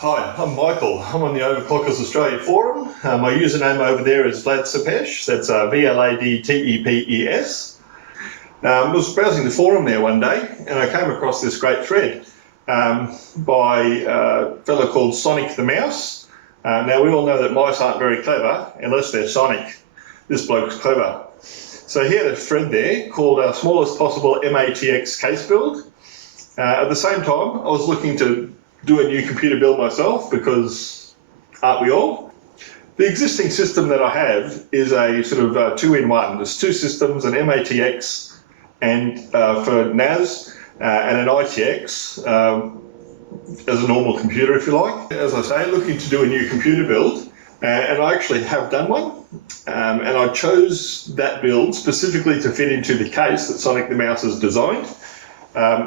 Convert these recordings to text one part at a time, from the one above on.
Hi, I'm Michael. I'm on the Overclockers Australia forum. My username over there is Vladtepes. That's Vladtepes. I was browsing the forum there one day and I came across this great thread by a fellow called Sonic the Mouse. Now we all know that mice aren't very clever unless they're Sonic. This bloke's clever. So he had a thread there called Smallest Possible mATX Case Build. At the same time, I was looking to do a new computer build myself because aren't we all? The existing system that I have is a sort of two-in-one. There's two systems, an mATX and for NAS and an ITX as a normal computer, if you like. As I say, looking to do a new computer build, and I actually have done one, and I chose that build specifically to fit into the case that Sonic the Mouse has designed.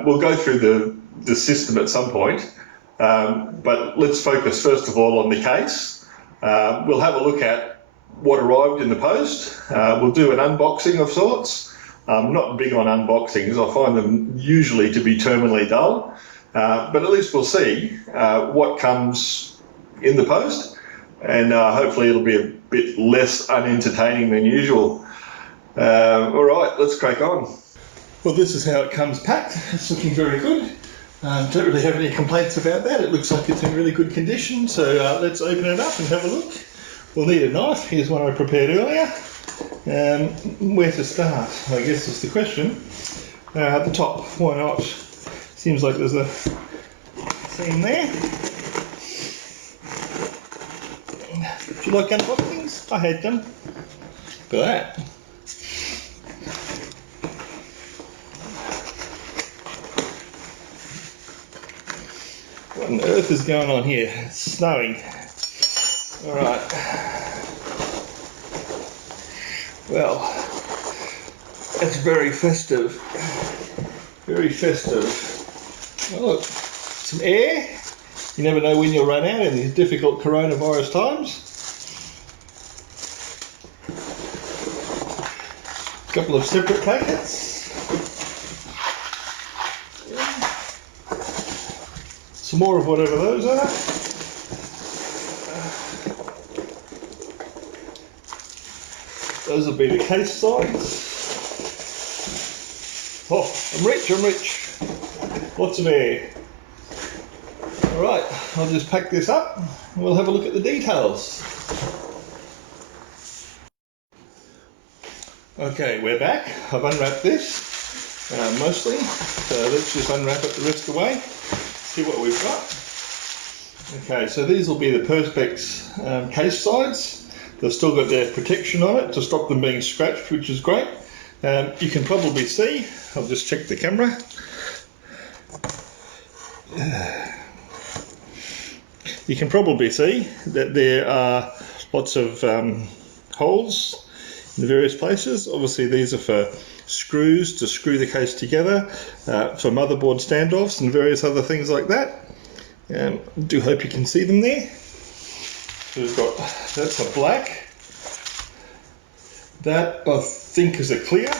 We'll go through the system at some point. But let's focus first of all on the case. We'll have a look at what arrived in the post. We'll do an unboxing of sorts. I'm not big on unboxings. I find them usually to be terminally dull. But at least we'll see what comes in the post. And hopefully it'll be a bit less unentertaining than usual. All right, let's crack on. Well, this is how it comes packed. It's looking very good. Don't really have any complaints about that. It looks like it's in really good condition. So let's open it up and have a look. We'll need a knife. Here's one I prepared earlier. Where to start, I guess, is the question. At the top, why not? Seems like there's a seam there. Do you like unboxings? I hate them. Look at that. What on earth is going on here? It's snowing. Alright. Well, it's very festive. Very festive. Oh, look, some air. You never know when you'll run out in these difficult coronavirus times. A couple of separate packets. Some more of whatever those are. Those will be the case sides. Oh, I'm rich. Lots of air. Alright, I'll just pack this up and we'll have a look at the details. Okay, we're back. I've unwrapped this mostly, so let's just unwrap it the rest of the way. See what we've got. Okay, so these will be the Perspex case sides. They've still got their protection on it to stop them being scratched, which is great. You can probably see, I'll just check the camera. You can probably see that there are lots of holes in the various places. Obviously these are for screws to screw the case together, for motherboard standoffs and various other things like that. Do hope you can see them there. We've got, that's a black. That I think is a clear.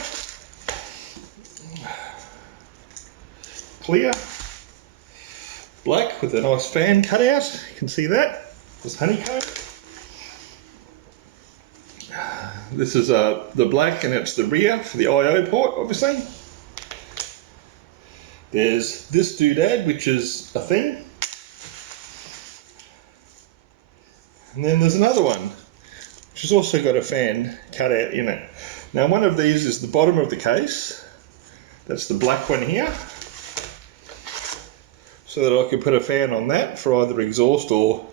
Black with a nice fan cut out. You can see that. There's honeycomb. This is the black, and it's the rear for the I/O port, obviously. There's this doodad, which is a thing. And then there's another one, which has also got a fan cut out in it. Now one of these is the bottom of the case. That's the black one here. So that I could put a fan on that for either exhaust or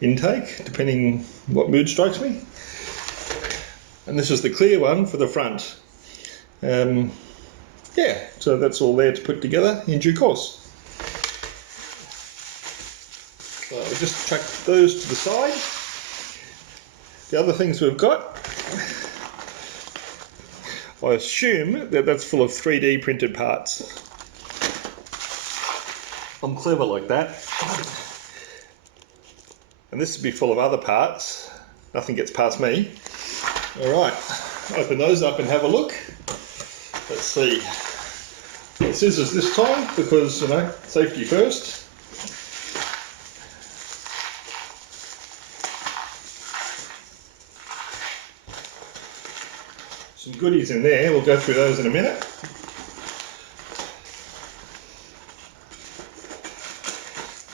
intake, depending what mood strikes me. And this is the clear one for the front. Yeah, so that's all there to put together in due course. So I'll just chuck those to the side. The other things we've got, I assume that that's full of 3D printed parts. I'm clever like that. And this would be full of other parts. Nothing gets past me. Alright, open those up and have a look. Let's see. Scissors this time because, you know, safety first. some goodies in there. We'll go through those in a minute.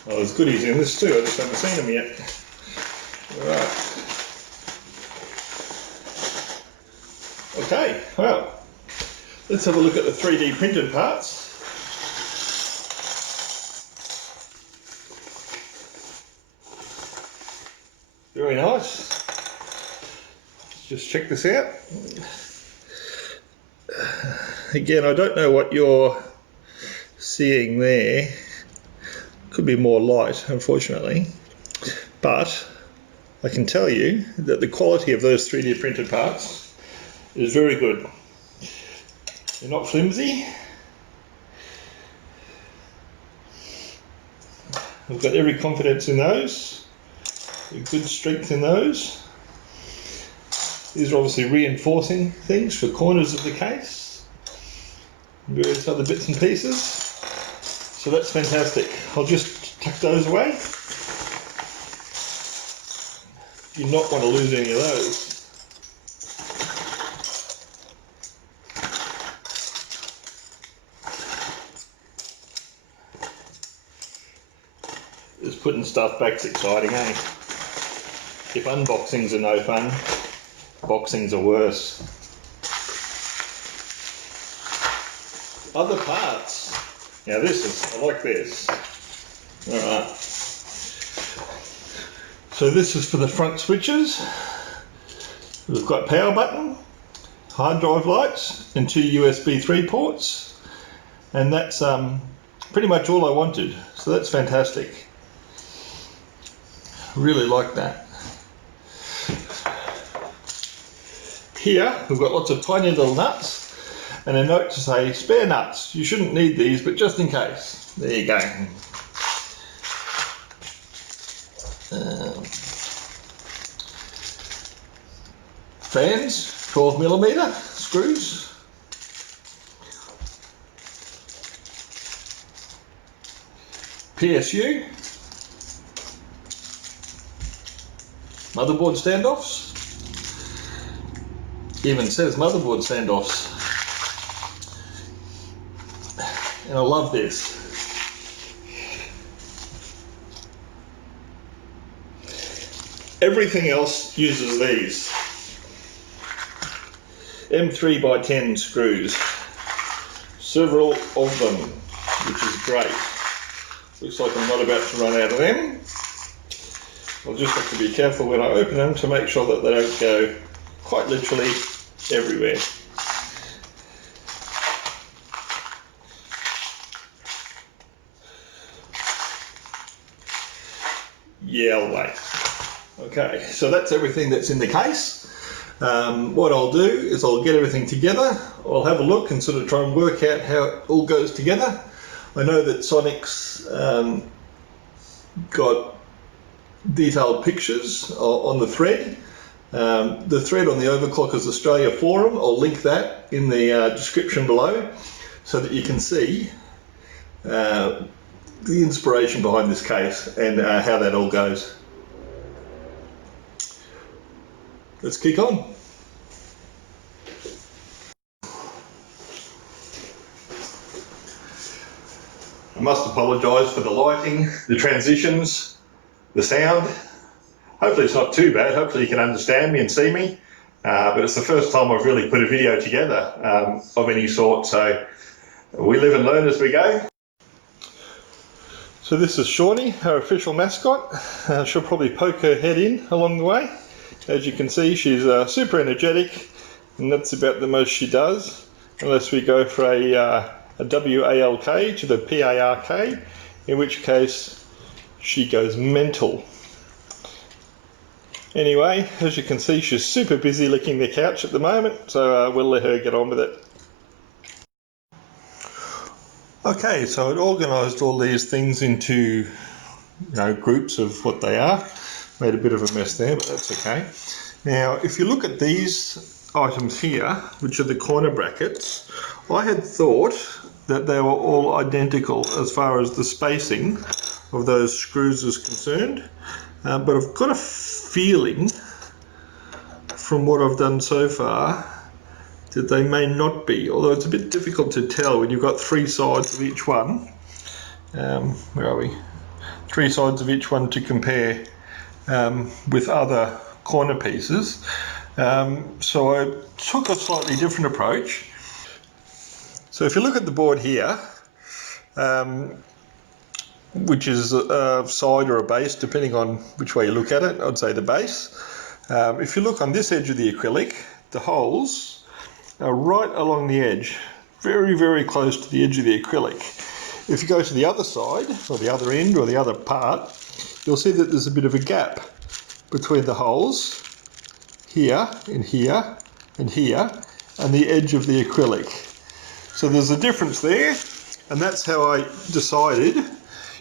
Oh, there's goodies in this too, I just haven't seen them yet. Alright. Okay, well, let's have a look at the 3D printed parts. Very nice. Let's just check this out. Again, I don't know what you're seeing there. Could be more light, unfortunately. But I can tell you that the quality of those 3D printed parts is very good. They're not flimsy. I've got every confidence in those. Good strength in those. These are obviously reinforcing things for corners of the case. Various other bits and pieces. So that's fantastic. I'll just tuck those away. You do not want to lose any of those. Just putting stuff back's exciting, eh? If unboxings are no fun, boxings are worse. Other parts. Now I like this. Alright. So this is for the front switches. We've got power button, hard drive lights, and 2 USB 3 ports. And that's pretty much all I wanted. So that's fantastic. Really like that. Here we've got lots of tiny little nuts and a note to say spare nuts. You shouldn't need these, but just in case. There you go. Fans, 12mm screws. PSU. Motherboard standoffs. Even says motherboard standoffs. And I love this. Everything else uses these M3x10 screws. Several of them, which is great. Looks like I'm not about to run out of them. I'll just have to be careful when I open them to make sure that they don't go quite literally everywhere. Yeah, I'll wait. Okay, so that's everything that's in the case. What I'll do is I'll get everything together. I'll have a look and sort of try and work out how it all goes together. I know that Sonic's got detailed pictures on the thread. The thread on the Overclockers Australia forum, I'll link that in the description below so that you can see the inspiration behind this case and how that all goes. Let's kick on. I must apologise for the lighting, the transitions, the sound. Hopefully it's not too bad. Hopefully you can understand me and see me. But it's the first time I've really put a video together of any sort. So we live and learn as we go. So this is Shawnee, our official mascot. She'll probably poke her head in along the way. As you can see, she's super energetic, and that's about the most she does, unless we go for a WALK to the PARK, in which case she goes mental. Anyway, as you can see, she's super busy licking the couch at the moment, so we'll let her get on with it. Okay, so I'd organised all these things into groups of what they are. Made a bit of a mess there, but that's okay. Now, if you look at these items here, which are the corner brackets, I had thought that they were all identical as far as the spacing of those screws is concerned, but I've got a feeling from what I've done so far that they may not be, although it's a bit difficult to tell when you've got three sides of each one. Where are we? Three sides of each one to compare with other corner pieces. So I took a slightly different approach. So if you look at the board here, which is a side or a base, depending on which way you look at it, I'd say the base. If you look on this edge of the acrylic, the holes are right along the edge, very, very close to the edge of the acrylic. If you go to the other side, or the other end, or the other part, you'll see that there's a bit of a gap between the holes here, and here, and here, and the edge of the acrylic. So there's a difference there, and that's how I decided.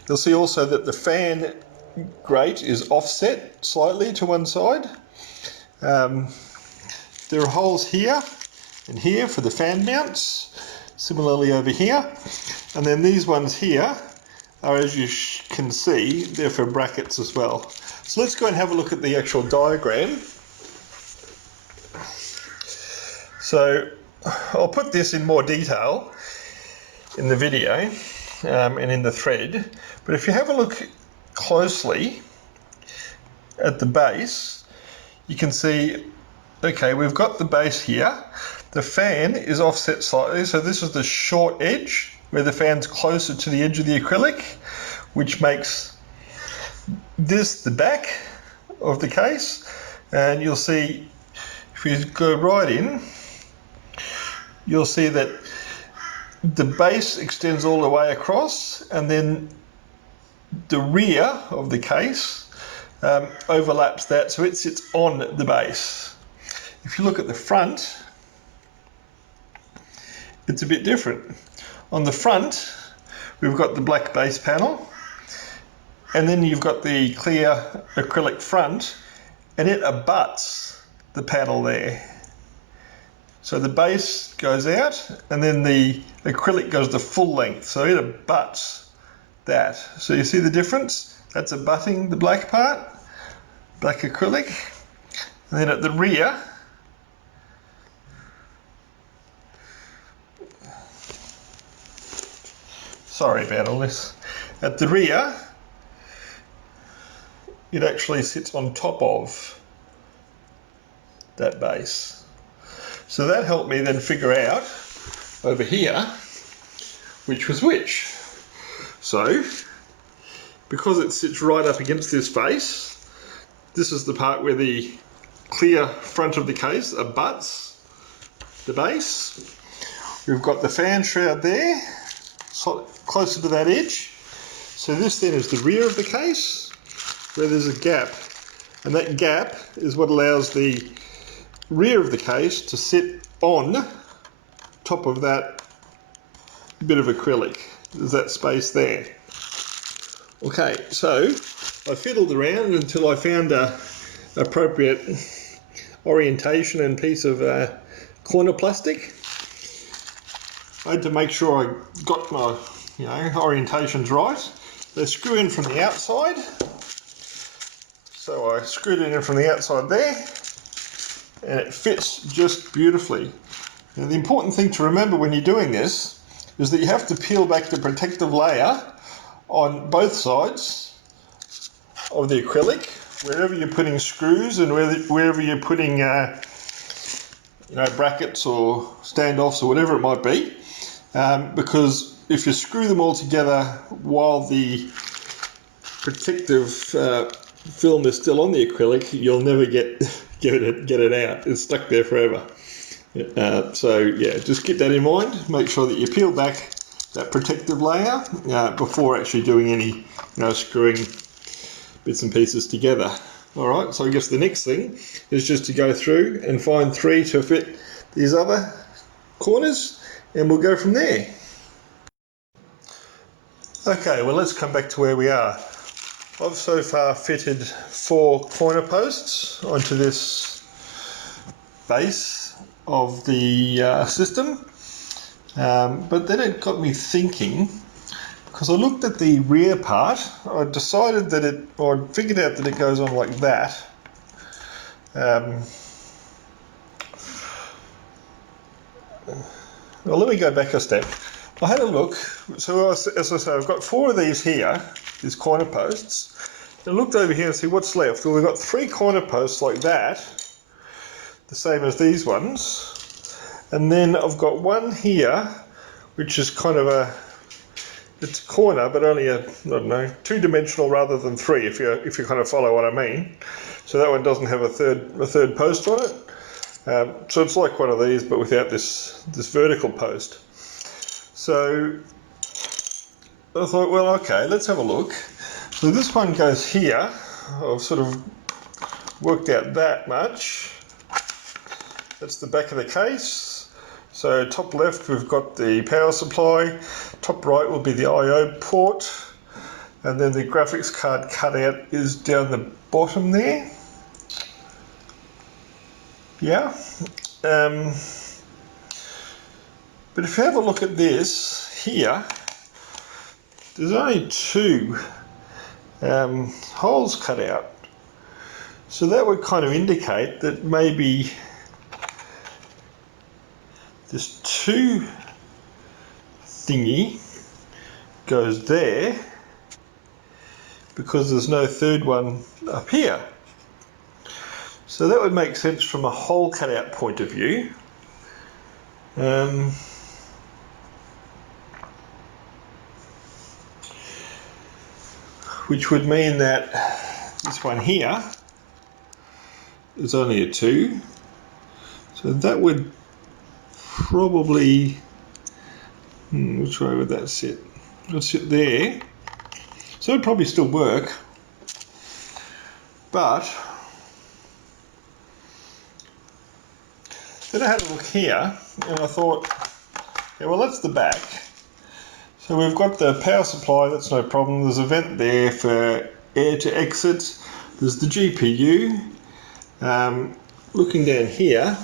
You'll see also that the fan grate is offset slightly to one side. There are holes here and here for the fan mounts, similarly over here, and then these ones here are, as you can see, they're for brackets as well. So let's go and have a look at the actual diagram. So I'll put this in more detail in the video and in the thread, but if you have a look closely at the base, you can see, okay, we've got the base here. The fan is offset slightly, so this is the short edge where the fan's closer to the edge of the acrylic, which makes this the back of the case. And you'll see, if we go right in, you'll see that the base extends all the way across, and then the rear of the case overlaps that, so it sits on the base. If you look at the front, it's a bit different. On the front, we've got the black base panel, and then you've got the clear acrylic front, and it abuts the panel there. So the base goes out, and then the acrylic goes the full length, so it abuts that. So you see the difference? That's abutting the black part, black acrylic, and then at the rear, sorry about all this, at the rear, it actually sits on top of that base. So that helped me then figure out over here which was which. So, because it sits right up against this face, this is the part where the clear front of the case abuts the base. We've got the fan shroud there, closer to that edge. So this then is the rear of the case, where there's a gap. And that gap is what allows the rear of the case to sit on top of that bit of acrylic. There's that space there. Okay, so I fiddled around until I found a appropriate orientation and piece of corner plastic. I had to make sure I got my orientations right. They screw in from the outside. So I screwed it in from the outside there, and it fits just beautifully. Now the important thing to remember when you're doing this is that you have to peel back the protective layer on both sides of the acrylic, wherever you're putting screws and wherever you're putting brackets or standoffs or whatever it might be, because if you screw them all together while the protective film is still on the acrylic, you'll never get it out. It's stuck there forever. So yeah, just keep that in mind. Make sure that you peel back that protective layer before actually doing any screwing bits and pieces together. Alright, so I guess the next thing is just to go through and find 3 to fit these other corners, and we'll go from there. Okay, well let's come back to where we are. I've so far fitted 4 corner posts onto this base of the system, but then it got me thinking, because I looked at the rear part. I decided that I figured out that it goes on like that, well, let me go back a step. I had a look. So as I say, I've got 4 of these here, these corner posts. I looked over here and see what's left. Well, we've got 3 corner posts like that, the same as these ones. And then I've got one here, which is kind of it's a corner, but only I don't know, 2-dimensional rather than 3, if you kind of follow what I mean. So that one doesn't have a third post on it. So it's like one of these, but without this vertical post. So I thought, well, okay, let's have a look. So this one goes here. I've sort of worked out that much. That's the back of the case. So top left, we've got the power supply. Top right will be the I/O port. And then the graphics card cutout is down the bottom there. Yeah. But if you have a look at this here, there's only 2 holes cut out. So that would kind of indicate that maybe this 2 thingy goes there because there's no third one up here. So that would make sense from a hole cutout point of view. Which would mean that this one here is only a 2. So that would probably, which way would that sit? It would sit there. So it would probably still work. But then I had a look here and I thought, okay, well, that's the back. So we've got the power supply, that's no problem. There's a vent there for air to exit. There's the GPU. Looking down here,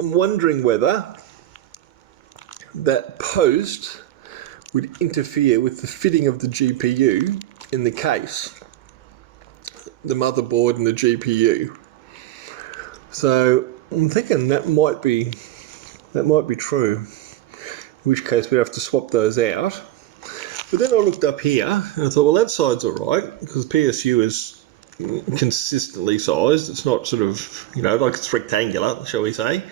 I'm wondering whether that post would interfere with the fitting of the GPU in the case, the motherboard and the GPU. So I'm thinking that might be true, in which case we'd have to swap those out. But then I looked up here and I thought, well, that side's all right because PSU is consistently sized. It's not sort of, like it's rectangular, shall we say,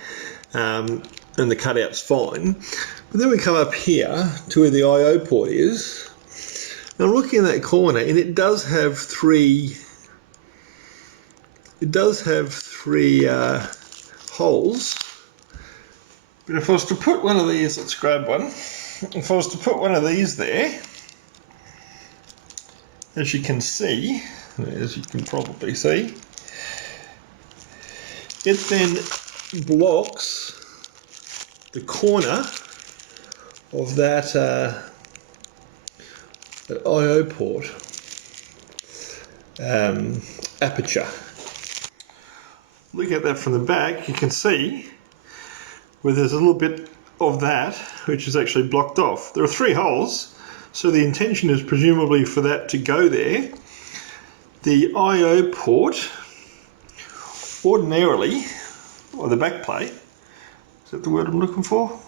and the cutout's fine. But then we come up here to where the I/O port is. And I'm looking in that corner, and it does have three holes. But if I was to put one of these, let's grab one. If I was to put one of these there, as you can probably see, it then blocks the corner of that I/O port aperture. Look at that from the back, you can see where there's a little bit of that which is actually blocked off. There are 3 holes, so the intention is presumably for that to go there. The I/O port, ordinarily, or the back plate, is that the word I'm looking for?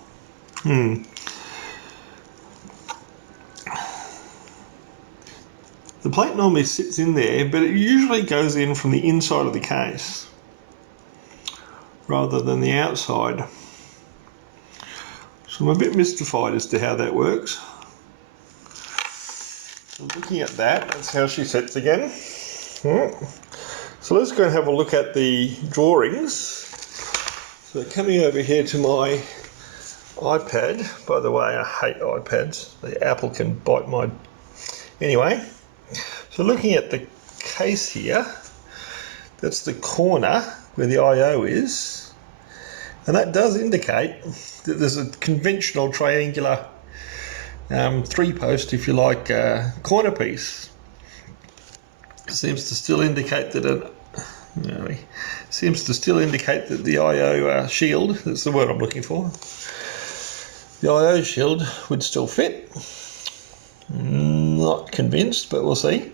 The plate normally sits in there, but it usually goes in from the inside of the case rather than the outside. So I'm a bit mystified as to how that works. So looking at that, that's how she sits again. So let's go and have a look at the drawings. So coming over here to my iPad, by the way, I hate iPads. The Apple can bite my... Anyway, so looking at the case here, that's the corner where the I/O is, and that does indicate that there's a conventional triangular 3-post, if you like, corner piece. Seems to still indicate that the I/O shield, that's the word I'm looking for, the I/O shield would still fit. Not convinced, but we'll see.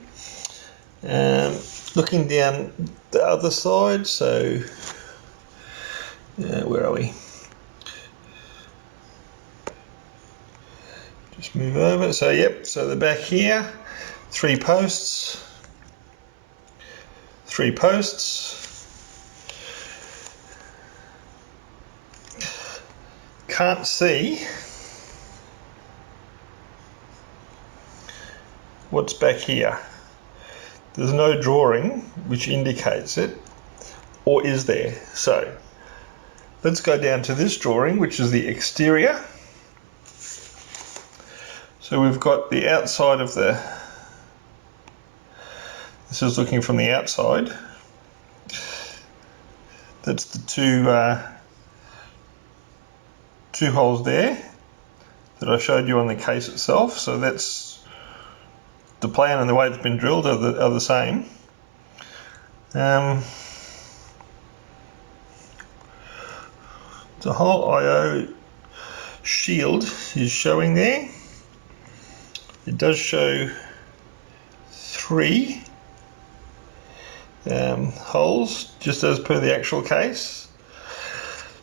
Looking down the other side, so where are we? Just move over. So yep, so the back here, 3 posts, 3 posts. Can't see what's back here. There's no drawing which indicates it, or is there? So let's go down to this drawing, which is the exterior. So we've got the outside of the, this is looking from the outside. That's the two holes there that I showed you on the case itself. So that's the plan, and the way it's been drilled are the same. The whole I/O shield is showing there. It does show 3 holes, just as per the actual case.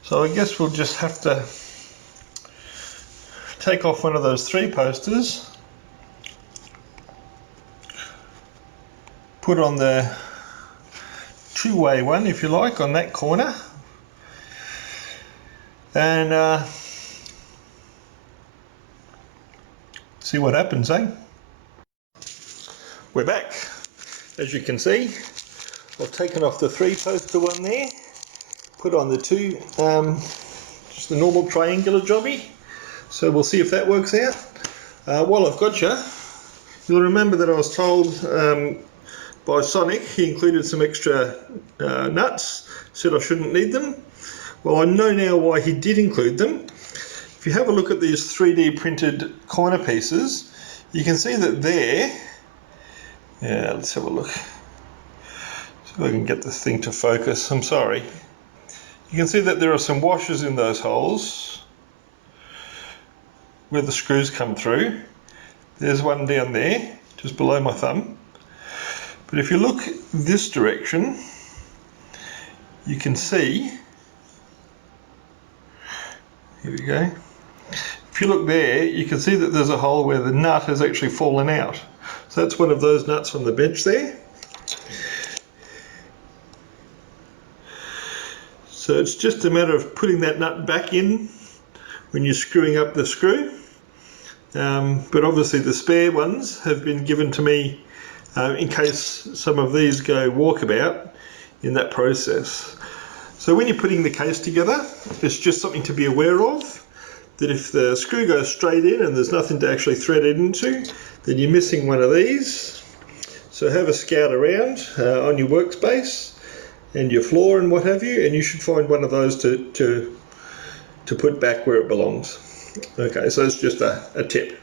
So I guess we'll just have to take off one of those 3 posters, put on the 2-way one, if you like, on that corner, and see what happens, eh? We're back. As you can see, I've taken off the 3 poster one there, put on the 2, just the normal triangular jobby. So we'll see if that works out. While I've got you, you'll remember that I was told by Sonic he included some extra nuts, said I shouldn't need them. Well, I know now why he did include them. If you have a look at these 3D printed corner pieces, you can see that there, yeah, let's have a look. See if I can get this thing to focus. I'm sorry. You can see that there are some washers in those holes where the screws come through. There's one down there, just below my thumb. But if you look this direction, you can see, here we go. If you look there, you can see that there's a hole where the nut has actually fallen out. So that's one of those nuts on the bench there. So it's just a matter of putting that nut back in when you're screwing up the screw. But obviously the spare ones have been given to me in case some of these go walkabout in that process. So when you're putting the case together, it's just something to be aware of, that if the screw goes straight in and there's nothing to actually thread it into, then you're missing one of these. So have a scout around on your workspace and your floor and what have you, and you should find one of those to put back where it belongs. Okay, so it's just a tip.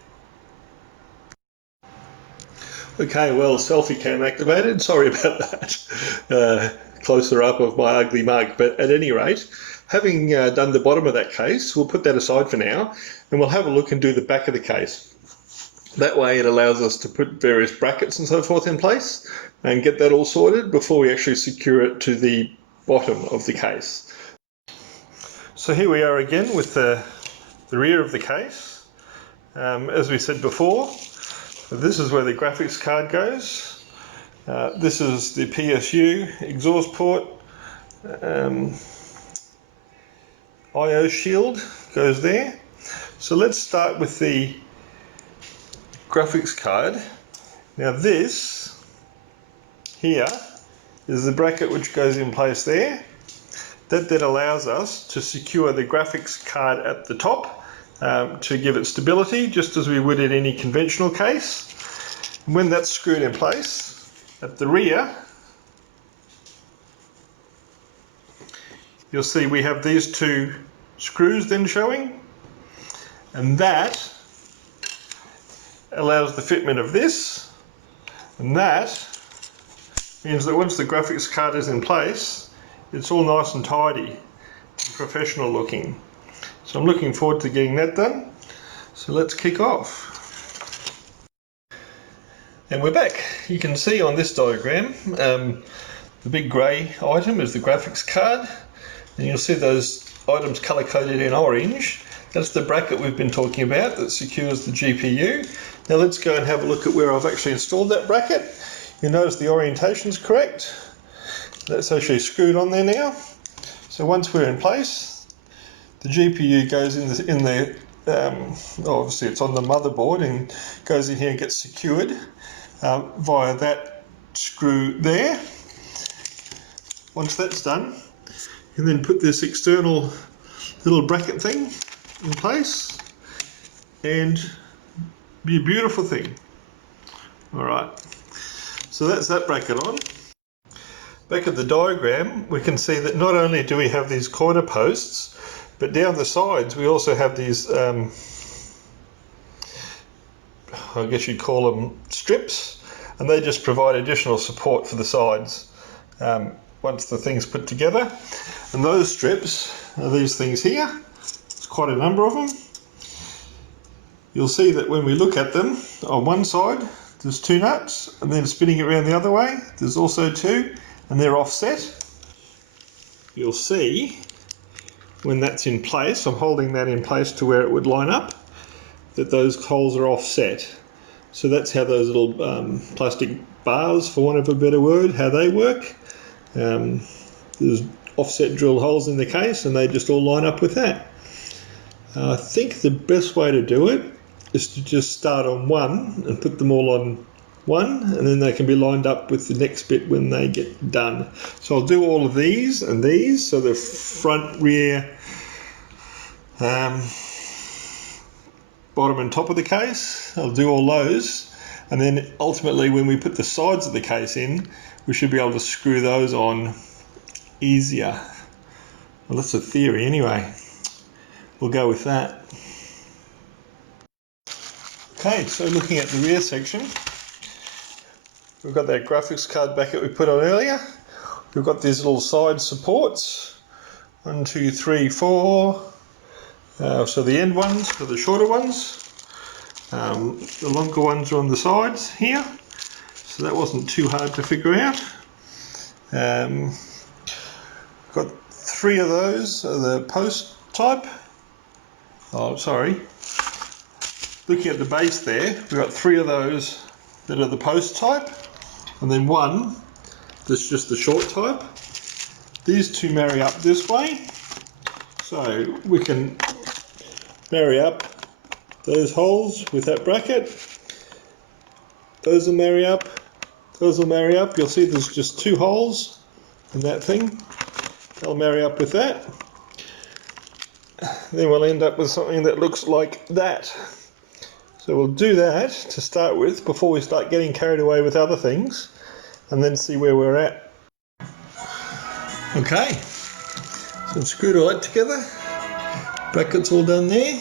Okay, well, selfie cam activated. Sorry about that. Closer up of my ugly mug, but at any rate, having done the bottom of that case, we'll put that aside for now, and we'll have a look and do the back of the case. That way it allows us to put various brackets and so forth in place and get that all sorted before we actually secure it to the bottom of the case. So here we are again with the rear of the case. As we said before, this is where the graphics card goes. This is the PSU exhaust port. I/O shield goes there. So let's start with the graphics card. Now this here is the bracket which goes in place there. That then allows us to secure the graphics card at the top to give it stability, just as we would in any conventional case. And when that's screwed in place, at the rear, you'll see we have these 2 screws then showing, and that allows the fitment of this, and that means that once the graphics card is in place, it's all nice and tidy and professional looking. So I'm looking forward to getting that done. So let's kick off. And we're back. You can see on this diagram, the big grey item is the graphics card, and you'll see those items colour coded in orange. That's the bracket we've been talking about that secures the GPU. Now let's go and have a look at where I've actually installed that bracket. You notice the orientation's correct. That's actually screwed on there now. So once we're in place, the GPU goes in the obviously it's on the motherboard and goes in here and gets secured via that screw there. Once that's done, you can then put this external little bracket thing in place and be a beautiful thing. Alright, so that's that bracket on. Back at the diagram, we can see that not only do we have these corner posts, but down the sides we also have these, I guess you'd call them strips, and they just provide additional support for the sides once the thing's put together. And those strips are these things here. There's quite a number of them. You'll see that when we look at them, on one side there's 2 nuts, and then spinning it around the other way there's also 2, and they're offset. You'll see when that's in place, I'm holding that in place to where it would line up, that those holes are offset. So that's how those little plastic bars, for want of a better word, how they work. There's offset drill holes in the case and they just all line up with that. I think the best way to do it is to just start on one and put them all on one, and then they can be lined up with the next bit when they get done. So I'll do all of these and these, so the front, rear, bottom and top of the case. I'll do all those, and then ultimately when we put the sides of the case in, we should be able to screw those on easier. Well, that's a theory anyway. We'll go with that. Okay, so looking at the rear section, we've got that graphics card bracket we put on earlier. We've got these little side supports. 1, 2, 3, 4. So the end ones are the shorter ones. The longer ones are on the sides here. So that wasn't too hard to figure out. Got 3 of those are the post type. Oh, sorry. Looking at the base there, we've got 3 of those that are the post type, and then 1 that's just the short type. These 2 marry up this way, so we can marry up those holes with that bracket. Those will marry up, those will marry up. You'll see there's just 2 holes in that thing. They'll marry up with that. Then we'll end up with something that looks like that. So we'll do that to start with before we start getting carried away with other things, and then see where we're at. Okay, so I've screwed all that together. Brackets all done there.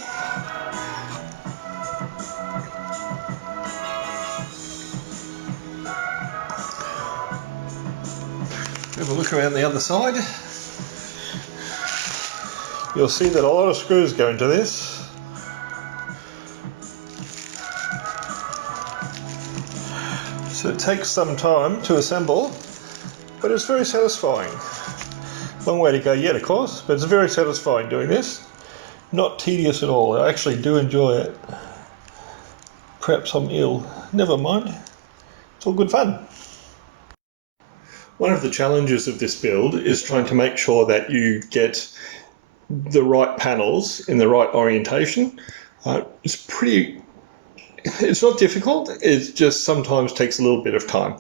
Have a look around the other side. You'll see that a lot of screws go into this. So it takes some time to assemble, but it's very satisfying. Long way to go yet, of course, but it's very satisfying doing this. Not tedious at all. I actually do enjoy it. Perhaps I'm ill. Never mind. It's all good fun. One of the challenges of this build is trying to make sure that you get the right panels in the right orientation. It's not difficult, it just sometimes takes a little bit of time.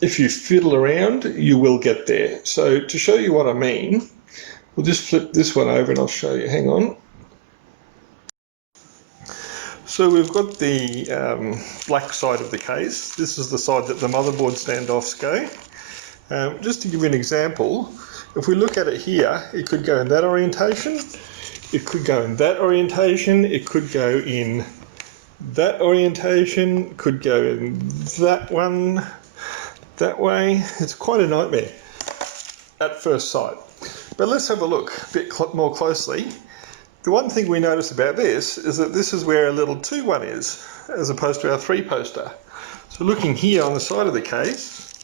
If you fiddle around, you will get there. So to show you what I mean, we'll just flip this one over and I'll show you. Hang on. So we've got the black side of the case. This is the side that the motherboard standoffs go. Just to give you an example, if we look at it here, it could go in that orientation. It could go in that orientation, it could go in that orientation, could go in that one, that way. It's quite a nightmare at first sight. But let's have a look a bit more closely. The one thing we notice about this is that this is where a little 2-1 is, as opposed to our 3-poster. So looking here on the side of the case,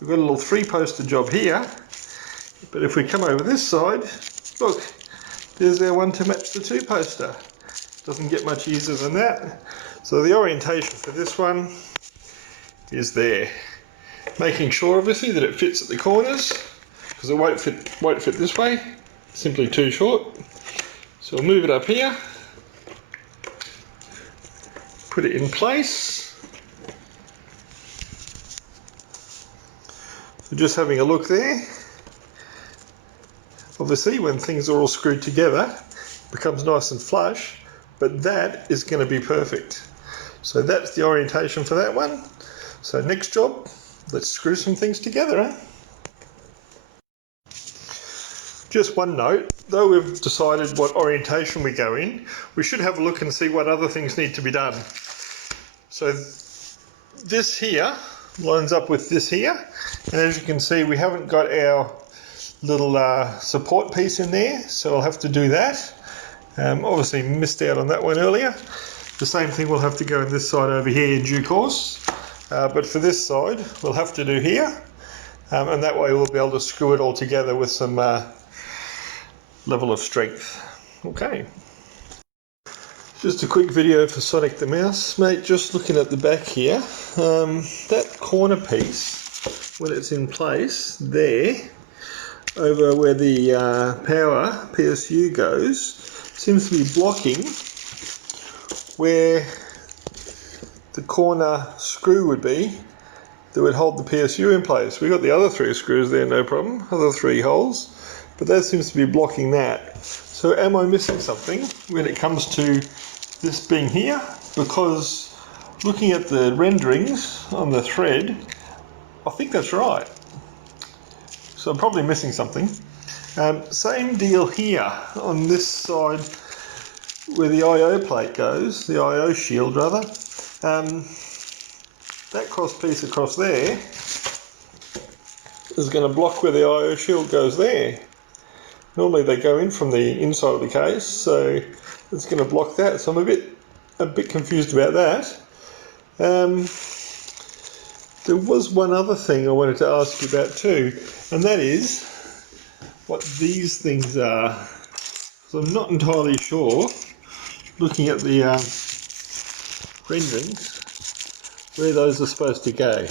we've got a little 3-poster job here, but if we come over this side, look, there's our one to match the 2 poster. Doesn't get much easier than that. So the orientation for this one is there. Making sure obviously that it fits at the corners, because it won't fit this way, simply too short. So we'll move it up here, put it in place. So just having a look there. Obviously when things are all screwed together, it becomes nice and flush, but that is going to be perfect. So that's the orientation for that one. So next job, let's screw some things together. Just one note, though we've decided what orientation we go in, we should have a look and see what other things need to be done. So this here lines up with this here, and as you can see we haven't got our little support piece in there, so I'll have to do that. Obviously missed out on that one earlier. The same thing will have to go in this side over here in due course, but for this side we'll have to do here, and that way we'll be able to screw it all together with some level of strength. Okay. Just a quick video for Sonic the Mouse, mate. Just looking at the back here, that corner piece, when it's in place there, over where the power PSU goes, seems to be blocking where the corner screw would be that would hold the PSU in place. We've got the other 3 screws there, no problem, other 3 holes, but that seems to be blocking that. So am I missing something when it comes to this being here? Because looking at the renderings on the thread, I think that's right. So I'm probably missing something. Same deal here on this side where the I/O plate goes, the I/O shield rather. That cross piece across there is going to block where the I/O shield goes there. Normally they go in from the inside of the case, so it's going to block that. So I'm a bit confused about that. There was one other thing I wanted to ask you about too, and that is what these things are. So I'm not entirely sure, looking at the renderings, where those are supposed to go.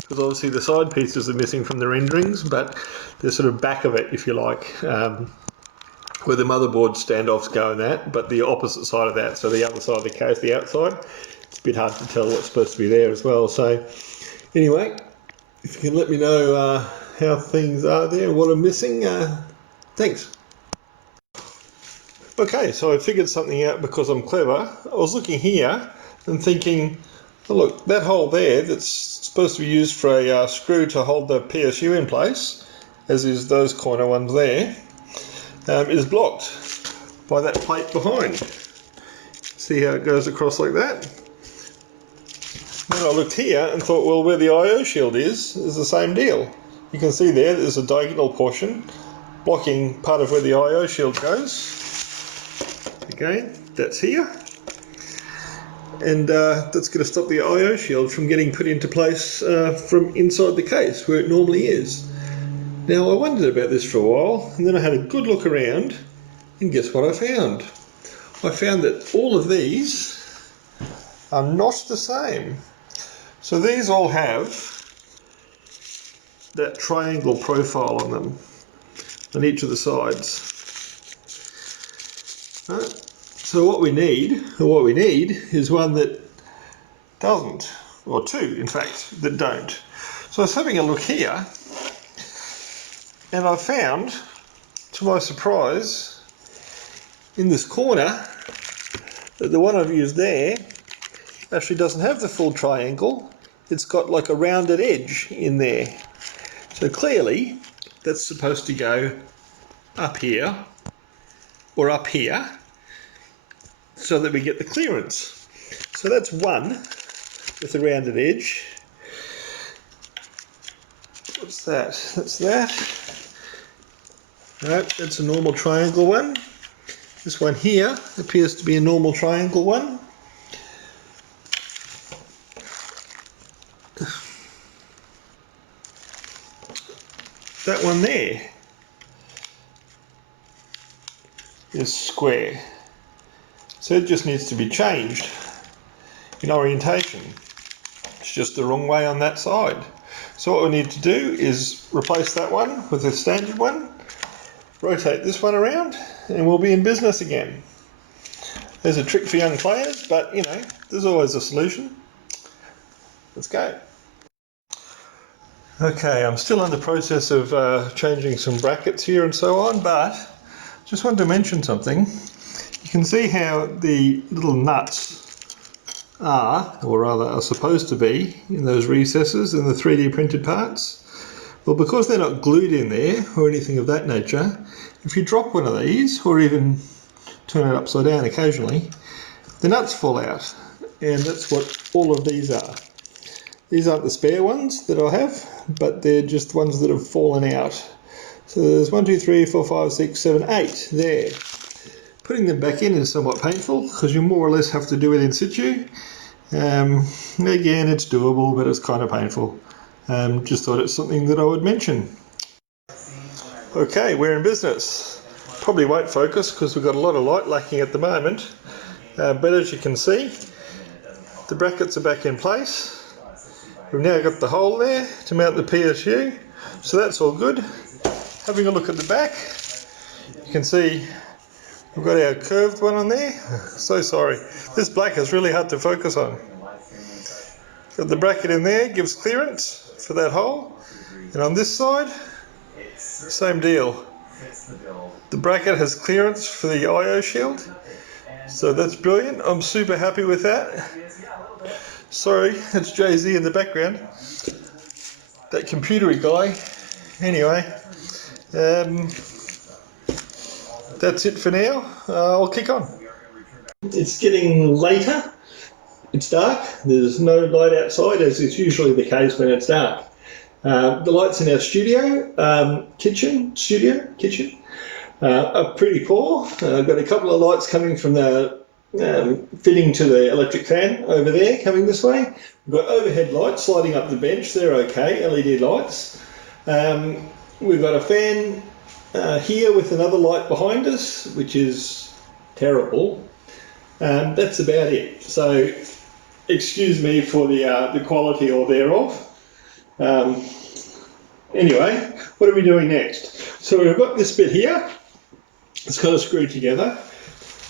Because obviously the side pieces are missing from the renderings, but they're sort of back of it, if you like, where the motherboard standoffs go and that, but the opposite side of that, so the other side of the case, the outside, it's a bit hard to tell what's supposed to be there as well. So anyway, if you can let me know how things are there, what I'm missing, thanks. Okay, so I figured something out because I'm clever. I was looking here and thinking, oh look, that hole there that's supposed to be used for a screw to hold the PSU in place, as is those corner ones there, is blocked by that plate behind. See how it goes across like that? Then I looked here and thought, well, where the I/O shield is the same deal. You can see there's a diagonal portion blocking part of where the I/O shield goes. Again, that's here. And that's going to stop the I/O shield from getting put into place from inside the case where it normally is. Now I wondered about this for a while, and then I had a good look around, and guess what I found? I found that all of these are not the same. So these all have that triangle profile on them, on each of the sides. So what we need is one that doesn't, or 2 in fact, that don't. So I was having a look here, and I found, to my surprise, in this corner, that the one I've used there actually doesn't have the full triangle. It's got like a rounded edge in there. So clearly that's supposed to go up here or up here so that we get the clearance. So that's one with a rounded edge. What's that? That's that. No, that's a normal triangle one. This one here appears to be a normal triangle one. That one there is square. So it just needs to be changed in orientation. It's just the wrong way on that side. So what we need to do is replace that one with a standard one, rotate this one around, and we'll be in business again. There's a trick for young players, but you know, there's always a solution. Let's go. Okay, I'm still in the process of changing some brackets here and so on, but just wanted to mention something. You can see how the little nuts are, or rather are supposed to be, in those recesses in the 3D printed parts. Well, because they're not glued in there or anything of that nature, if you drop one of these, or even turn it upside down occasionally, the nuts fall out. And that's what all of these are. These aren't the spare ones that I have, but they're just ones that have fallen out. So there's 1, 2, 3, 4, 5, 6, 7, 8 there. Putting them back in is somewhat painful because you more or less have to do it in situ. Again, it's doable, but it's kind of painful. Just thought it's something that I would mention. Okay, we're in business. Probably won't focus because we've got a lot of light lacking at the moment. But as you can see, the brackets are back in place. We've now got the hole there to mount the PSU, so that's all good. Having a look at the back, you can see we've got our curved one on there. So sorry, this black is really hard to focus on. Got the bracket in there, gives clearance for that hole, and on this side, same deal. The bracket has clearance for the IO shield, so that's brilliant. I'm super happy with that. Sorry, it's Jay-Z in the background. That computery guy. Anyway, that's it for now. I'll kick on. It's getting later. It's dark. There's no light outside, as is usually the case when it's dark. The lights in our kitchen, are pretty poor. I've got a couple of lights coming from the fitting to the electric fan over there coming this way. We've got overhead lights sliding up the bench, they're okay, LED lights. We've got a fan here with another light behind us, which is terrible. That's about it. So excuse me for the quality or thereof. Anyway, what are we doing next? So we've got this bit here. It's got to screw together.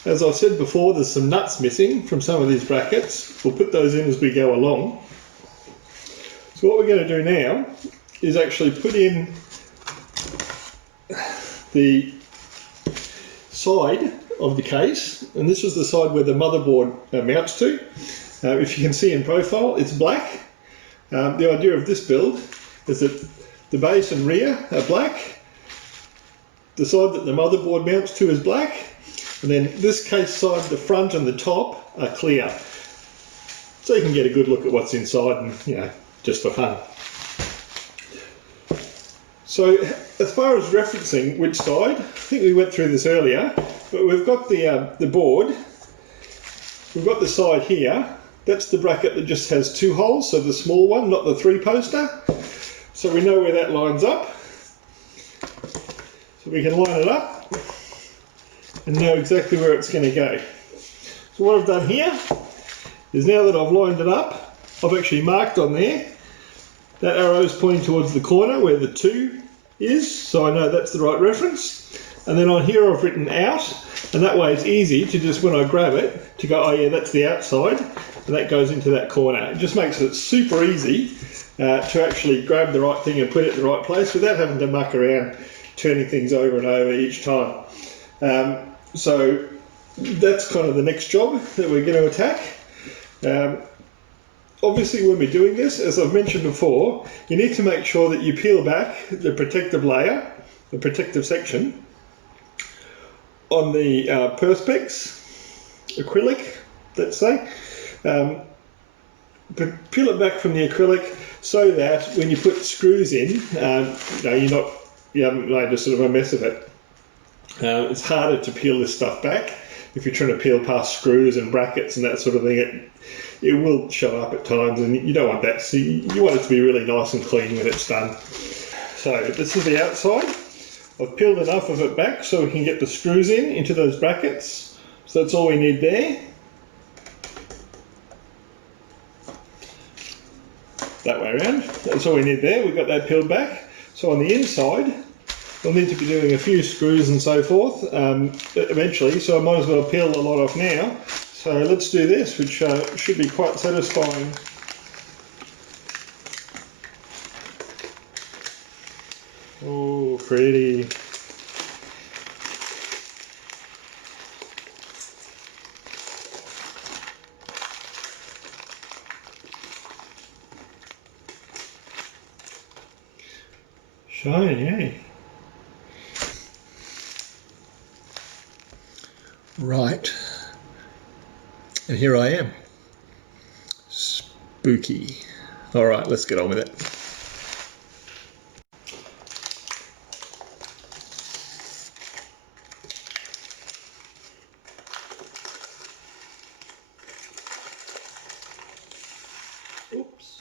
As I said before, there's some nuts missing from some of these brackets. We'll put those in as we go along. So what we're going to do now is actually put in the side of the case, and this is the side where the motherboard mounts to. If you can see in profile, it's black. The idea of this build is that the base and rear are black. The side that the motherboard mounts to is black. And then this case side, the front and the top are clear. So you can get a good look at what's inside and, you know, just for fun. So as far as referencing which side, I think we went through this earlier, but we've got the board. We've got the side here. That's the bracket that just has 2 holes, so the small one, not the 3-poster. So we know where that lines up. So we can line it up and know exactly where it's going to go. So what I've done here is, now that I've lined it up, I've actually marked on there. That arrow is pointing towards the corner where the 2 is, so I know that's the right reference. And then on here I've written out, and that way it's easy to just, when I grab it, to go, oh yeah, that's the outside, and that goes into that corner. It just makes it super easy to actually grab the right thing and put it in the right place without having to muck around turning things over and over each time. So that's kind of the next job that we're going to attack. Obviously, when we're doing this, as I've mentioned before, you need to make sure that you peel back the protective layer, the protective section, on the Perspex acrylic, let's say. But peel it back from the acrylic so that when you put screws in, you haven't made a sort of a mess of it. It's harder to peel this stuff back if you're trying to peel past screws and brackets and that sort of thing. It will show up at times, and you don't want that. So you want it to be really nice and clean when it's done. So this is the outside. I've peeled enough of it back so we can get the screws into those brackets. So that's all we need there. That way around. That's all we need there. We've got that peeled back. So on the inside, we'll need to be doing a few screws and so forth eventually. So I might as well peel a lot off now. So let's do this, which should be quite satisfying. Oh, pretty. Shiny, eh? Right. And here I am. Spooky. All right, let's get on with it. Oops.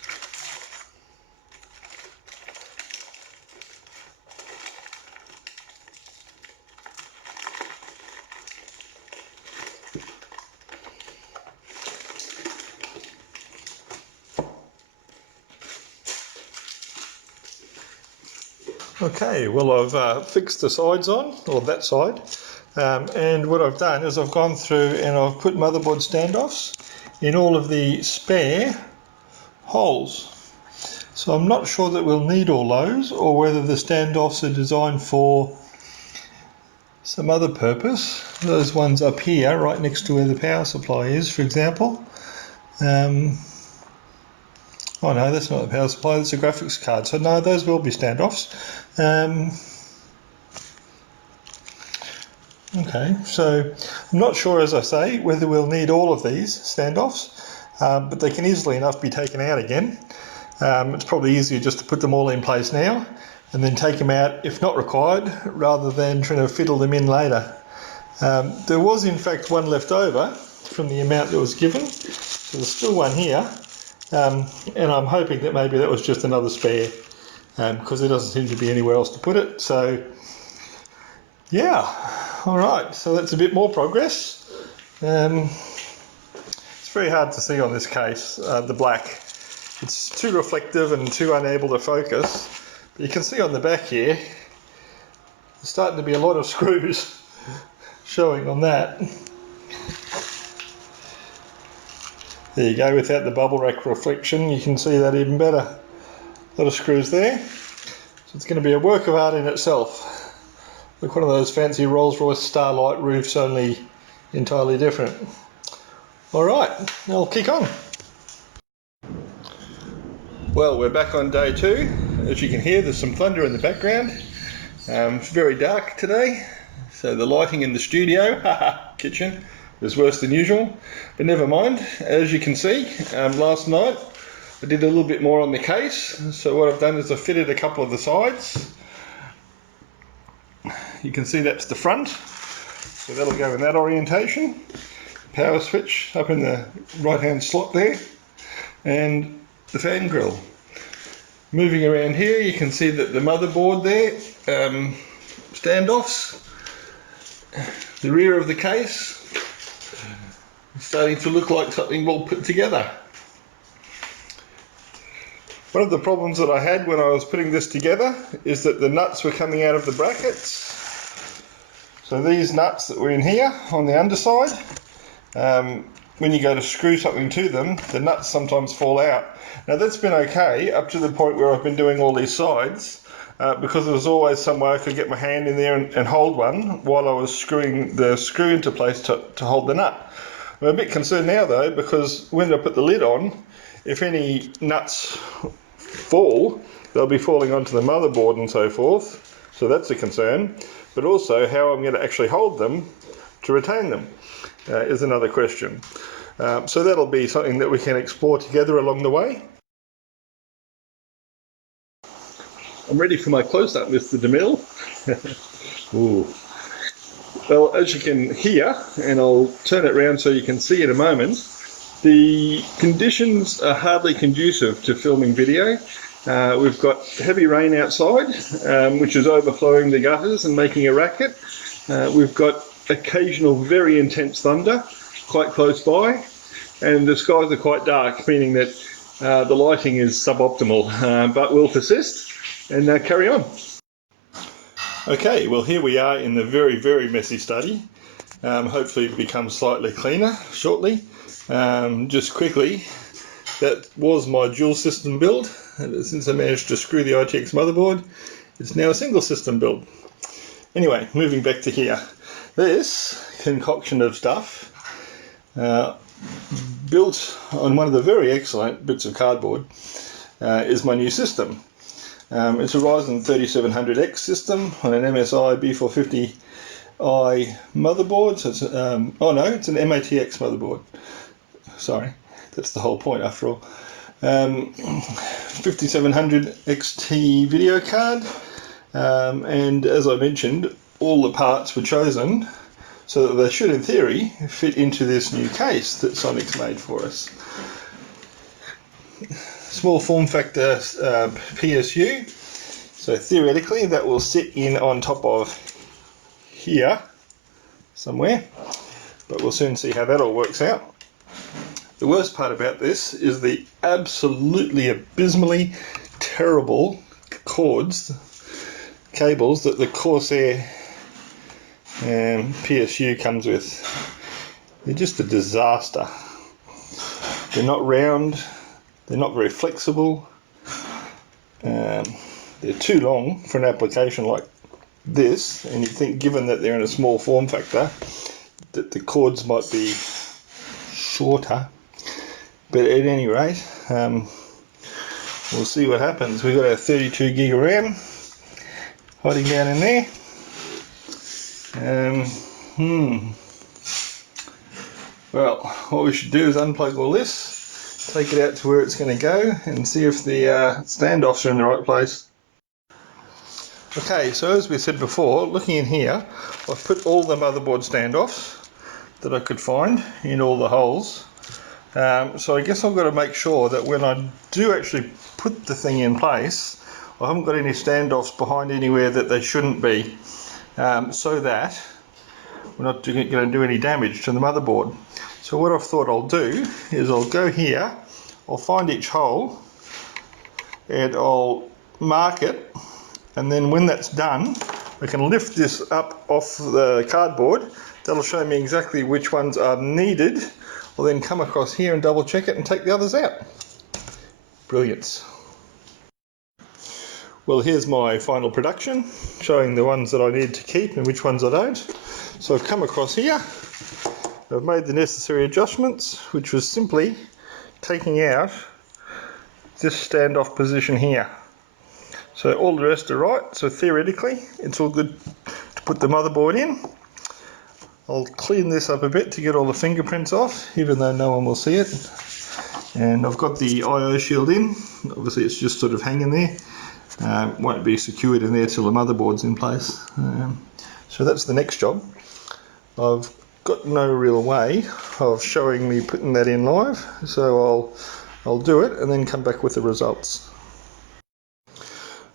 Okay, well I've fixed the sides on, or that side, and what I've done is I've gone through and I've put motherboard standoffs in all of the spare holes. So I'm not sure that we'll need all those, or whether the standoffs are designed for some other purpose. Those ones up here, right next to where the power supply is, for example. Oh no, that's not the power supply, that's a graphics card. So no, those will be standoffs. Okay, so I'm not sure, as I say, whether we'll need all of these standoffs, but they can easily enough be taken out again. It's probably easier just to put them all in place now and then take them out if not required, rather than trying to fiddle them in later. There was in fact one left over from the amount that was given, so there's still one here. And I'm hoping that maybe that was just another spare, because there doesn't seem to be anywhere else to put it. So yeah, all right, so that's a bit more progress. It's very hard to see on this case, the black. It's too reflective and too unable to focus. But you can see on the back here, there's starting to be a lot of screws showing on that. There you go, without the bubble wrap reflection, you can see that even better. A lot of screws there. So it's going to be a work of art in itself. Look, one of those fancy Rolls-Royce Starlight roofs, only entirely different. Alright, I'll kick on. Well, we're back on day 2. As you can hear, there's some thunder in the background. It's very dark today, so the lighting in the studio, kitchen, is worse than usual, but never mind. As you can see, last night I did a little bit more on the case. So what I've done is I've fitted a couple of the sides. You can see that's the front, so that'll go in that orientation. Power switch up in the right hand slot there, and the fan grill. Moving around here, you can see that the motherboard there, standoffs, the rear of the case, starting to look like something well put together. One of the problems that I had when I was putting this together is that the nuts were coming out of the brackets. So these nuts that were in here on the underside, when you go to screw something to them, the nuts sometimes fall out. Now that's been okay up to the point where I've been doing all these sides, because there was always some way I could get my hand in there and hold one while I was screwing the screw into place to hold the nut. I'm a bit concerned now though, because when I put the lid on, if any nuts fall, they'll be falling onto the motherboard and so forth, so that's a concern. But also how I'm going to actually hold them to retain them is another question. So that'll be something that we can explore together along the way. I'm ready for my close-up, Mr. DeMille. Ooh. Well, as you can hear, and I'll turn it around so you can see in a moment, the conditions are hardly conducive to filming video. We've got heavy rain outside, which is overflowing the gutters and making a racket. We've got occasional very intense thunder quite close by, and the skies are quite dark, meaning that the lighting is suboptimal, but we'll persist and carry on. Okay, well here we are in the very, very messy study. Hopefully it becomes slightly cleaner shortly. Just quickly, that was my dual system build. Since I managed to screw the mATX motherboard, it's now a single system build. Anyway, moving back to here. This concoction of stuff, built on one of the very excellent bits of cardboard, is my new system. It's a Ryzen 3700X system on an MSI B450i motherboard. So it's, it's an mATX motherboard. Sorry, that's the whole point after all. 5700 XT video card, and as I mentioned, all the parts were chosen so that they should, in theory, fit into this new case that Sonic's made for us. Small form factor PSU, so theoretically that will sit in on top of here somewhere, but we'll soon see how that all works out. The worst part about this is the absolutely abysmally terrible cables that the Corsair PSU comes with. They're just a disaster. They're not round, they're not very flexible, they're too long for an application like this, and you'd think, given that they're in a small form factor, that the cords might be shorter. But at any rate, we'll see what happens. We've got our 32 gig of RAM hiding down in there. Well, what we should do is unplug all this, take it out to where it's going to go, and see if the standoffs are in the right place. Okay, so as we said before, looking in here, I've put all the motherboard standoffs that I could find in all the holes. So I guess I've got to make sure that when I do actually put the thing in place, I haven't got any standoffs behind anywhere that they shouldn't be, so that we're not going to do any damage to the motherboard. So what I've thought I'll do is I'll go here, I'll find each hole, and I'll mark it, and then when that's done, I can lift this up off the cardboard. That'll show me exactly which ones are needed. I'll then come across here and double check it and take the others out. Brilliance. Well, here's my final production, showing the ones that I need to keep and which ones I don't. So I've come across here, I've made the necessary adjustments, which was simply taking out this standoff position here. So all the rest are right, so theoretically it's all good to put the motherboard in. I'll clean this up a bit to get all the fingerprints off, even though no one will see it. And I've got the I/O shield in. Obviously it's just sort of hanging there. Won't be secured in there till the motherboard's in place. So that's the next job. I've got no real way of showing me putting that in live, so I'll do it and then come back with the results.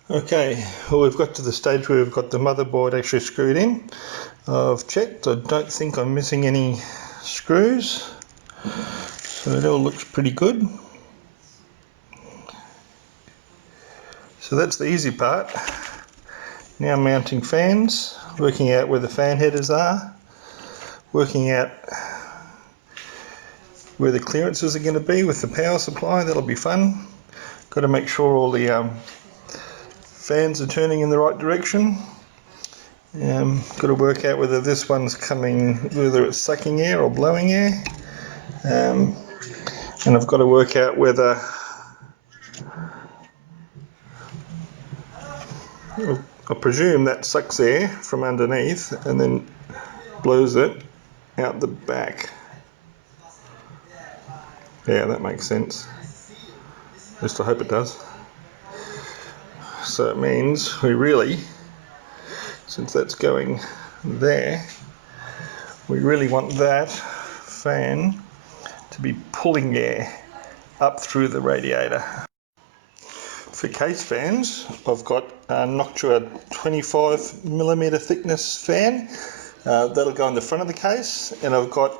Okay, well, we've got to the stage where we've got the motherboard actually screwed in. I've checked, I don't think I'm missing any screws, so it all looks pretty good. So that's the easy part. Now mounting fans, working out where the fan headers are, working out where the clearances are going to be with the power supply. That'll be fun. Got to make sure all the fans are turning in the right direction. Got to work out whether this one's coming, whether it's sucking air or blowing air. And I've got to work out whether I presume that sucks air from underneath and then blows it out the back. Yeah, that makes sense. At least I hope it does. So it means we really, since that's going there, we really want that fan to be pulling air up through the radiator. For case fans, I've got a Noctua 25mm thickness fan. That'll go in the front of the case, and I've got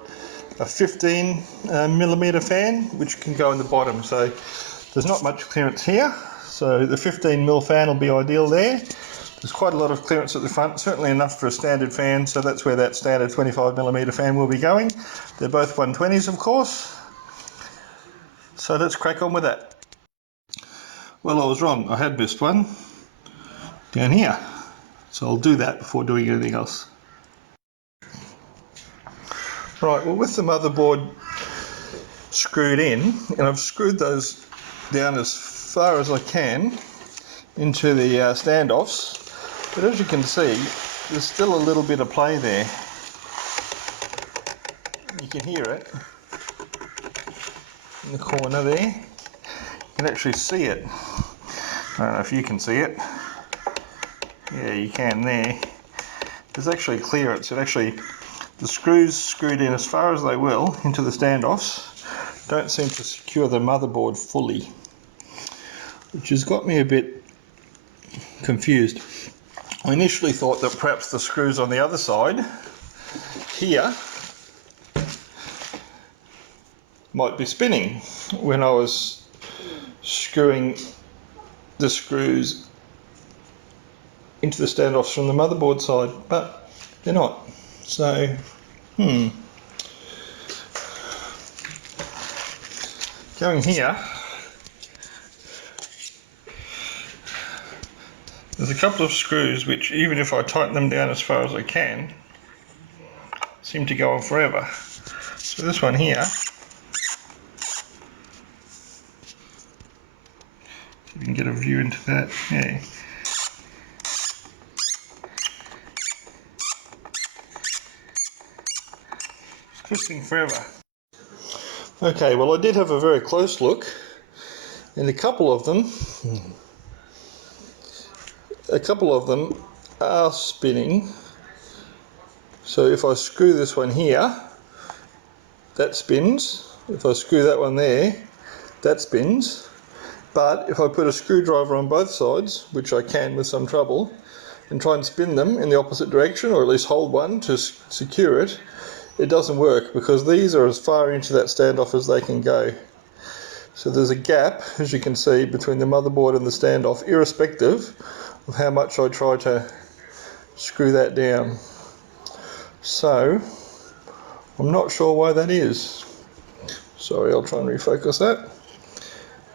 a 15mm fan which can go in the bottom. So there's not much clearance here, so the 15mm fan will be ideal there. There's quite a lot of clearance at the front, certainly enough for a standard fan, so that's where that standard 25mm fan will be going. They're both 120s, of course. So let's crack on with that. Well, I was wrong. I had missed one down here. So I'll do that before doing anything else. Right, well, with the motherboard screwed in, and I've screwed those down as far as I can into the standoffs, but as you can see, there's still a little bit of play there. You can hear it in the corner there. You can actually see it. I don't know if you can see it. Yeah, you can there. There's actually clearance. The screws screwed in as far as they will into the standoffs don't seem to secure the motherboard fully, which has got me a bit confused. I initially thought that perhaps the screws on the other side here might be spinning when I was screwing the screws into the standoffs from the motherboard side, but they're not. So, going here, there's a couple of screws which, even if I tighten them down as far as I can, seem to go on forever. So this one here, if you can get a view into that, yeah. It's twisting forever. Okay, well, I did have a very close look, and a couple of them are spinning. So if I screw this one here, that spins. If I screw that one there, that spins. But if I put a screwdriver on both sides, which I can with some trouble, and try and spin them in the opposite direction, or at least hold one to secure it, it doesn't work, because these are as far into that standoff as they can go. So there's a gap, as you can see, between the motherboard and the standoff, irrespective of how much I try to screw that down. So I'm not sure why that is. Sorry, I'll try and refocus that.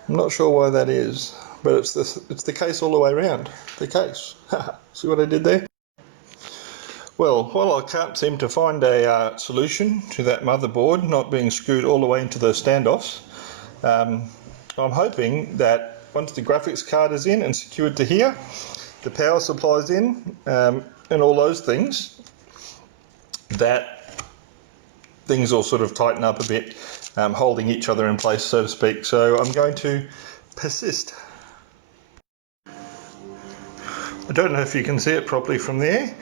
I'm not sure why that is, but it's the case all the way around. The case. See what I did there? Well, while I can't seem to find a solution to that motherboard not being screwed all the way into those standoffs, I'm hoping that once the graphics card is in and secured to here, the power supply's in, and all those things, that things will sort of tighten up a bit, holding each other in place, so to speak. So I'm going to persist. I don't know if you can see it properly from there,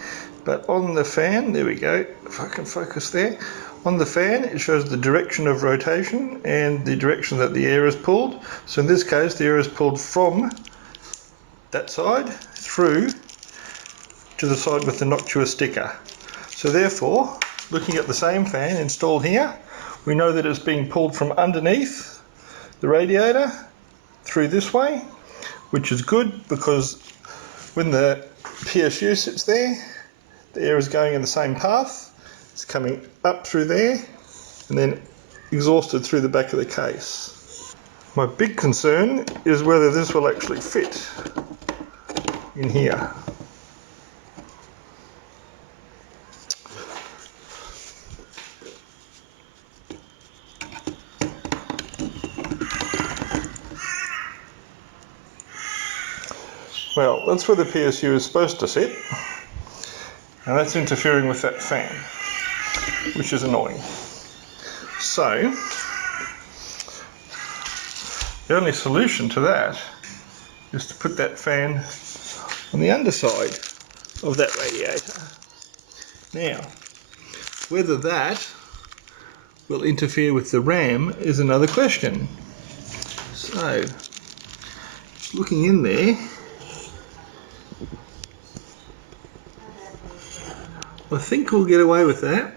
but on the fan, there we go, if I can focus there, on the fan it shows the direction of rotation and the direction that the air is pulled. So in this case, the air is pulled from that side through to the side with the Noctua sticker. So therefore, looking at the same fan installed here, we know that it's being pulled from underneath the radiator through this way, which is good, because when the PSU sits there, the air is going in the same path. It's coming up through there and then exhausted through the back of the case. My big concern is whether this will actually fit in here. Well, that's where the PSU is supposed to sit, and that's interfering with that fan, which is annoying. So, the only solution to that is to put that fan on the underside of that radiator. Now, whether that will interfere with the RAM is another question. So, Just looking in there, I think we'll get away with that,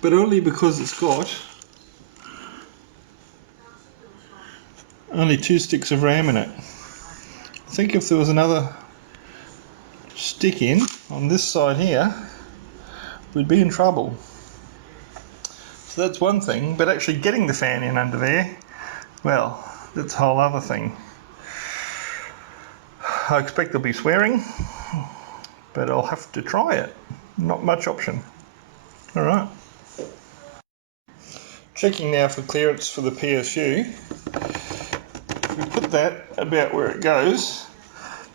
but only because it's got only 2 sticks of RAM in it. I think if there was another stick in on this side here, we'd be in trouble. So that's one thing, but actually getting the fan in under there, well, that's a whole other thing. I expect there'll be swearing, but I'll have to try it. Not much option. Alright. Checking now for clearance for the PSU. If we put that about where it goes,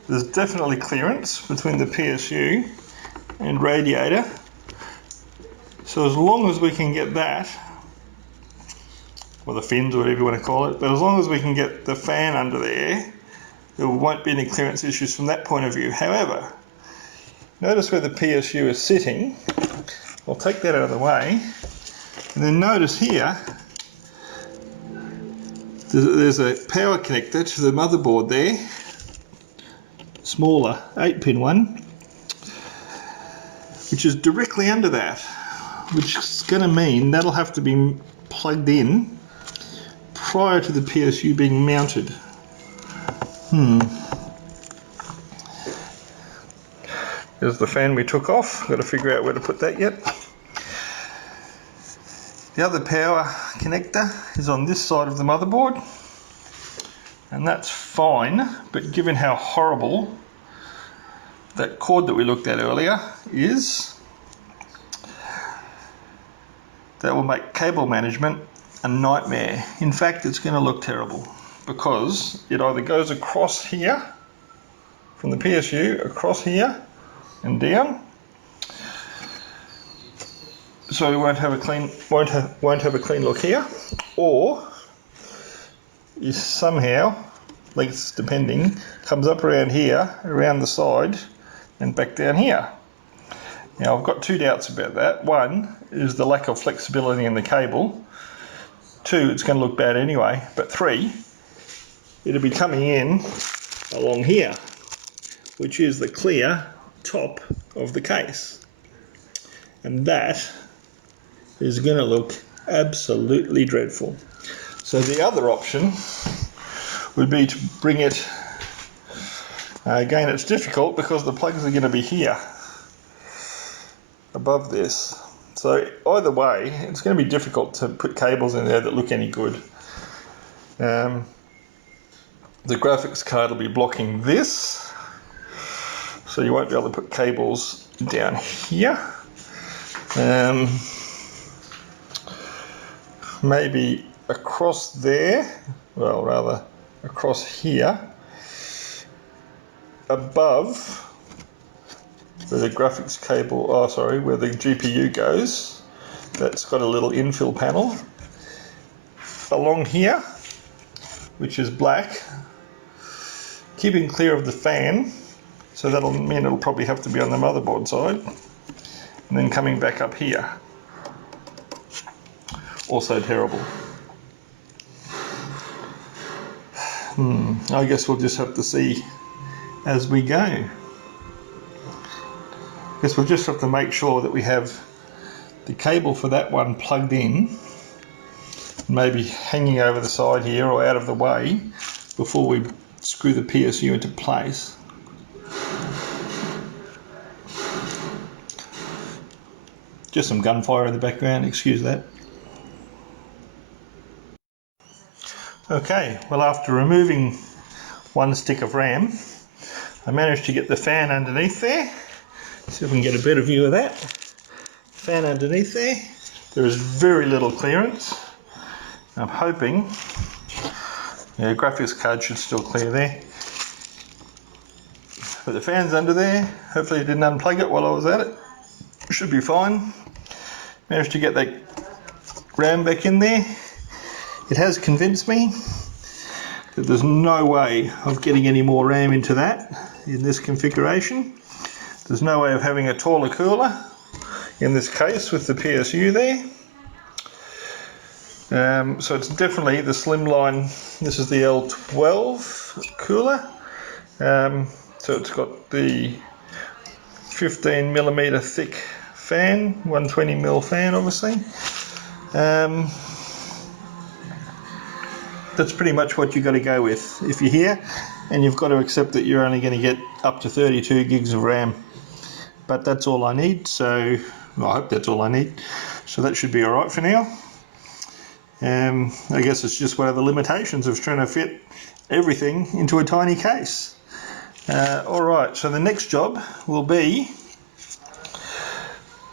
there's definitely clearance between the PSU and radiator. So as long as we can get that, or the fins or whatever you want to call it, but as long as we can get the fan under there, there won't be any clearance issues from that point of view. However, notice where the PSU is sitting. I'll take that out of the way, and then notice here there's a power connector to the motherboard there, smaller 8-pin one, which is directly under that, which is going to mean that'll have to be plugged in prior to the PSU being mounted. There's the fan we took off. Got to figure out where to put that yet. The other power connector is on this side of the motherboard, and that's fine, but given how horrible that cord that we looked at earlier is, that will make cable management a nightmare. In fact, it's going to look terrible because it either goes across here from the PSU, across here and down, so we won't have a clean look here, or is somehow, lengths depending, comes up around here, around the side, and back down here. Now I've got 2 doubts about that. One is the lack of flexibility in the cable. 2, it's going to look bad anyway. But 3, it'll be coming in along here, which is the clear top of the case. And that is going to look absolutely dreadful. So the other option would be to bring it, again it's difficult because the plugs are going to be here above this. So either way, it's going to be difficult to put cables in there that look any good. The graphics card will be blocking this, so you won't be able to put cables down here. Maybe across there, well rather across here, above where the graphics cable, where the GPU goes, that's got a little infill panel. Along here, which is black, keeping clear of the fan, so that'll mean it'll probably have to be on the motherboard side, and then coming back up here. Also terrible. I guess we'll just have to see as we go. I guess we'll just have to make sure that we have the cable for that one plugged in, maybe hanging over the side here or out of the way before we screw the PSU into place. Just some gunfire in the background, excuse that. Okay, well after removing 1 stick of RAM, I managed to get the fan underneath there. See if we can get a better view of that. Fan underneath there. There is very little clearance. I'm hoping, yeah, graphics card should still clear there. But the fan's under there. Hopefully I didn't unplug it while I was at it. Should be fine. Managed to get that RAM back in there. It has convinced me that there's no way of getting any more RAM into that in this configuration. There's no way of having a taller cooler in this case with the PSU there. So it's definitely the slimline. This is the L12 cooler. So it's got the 15mm thick fan, 120mm fan obviously. That's pretty much what you've got to go with if you're here, and you've got to accept that you're only going to get up to 32 gigs of RAM. But that's all I need, so well, I hope that's all I need. So that should be alright for now. I guess it's just one of the limitations of trying to fit everything into a tiny case. Alright, so the next job will be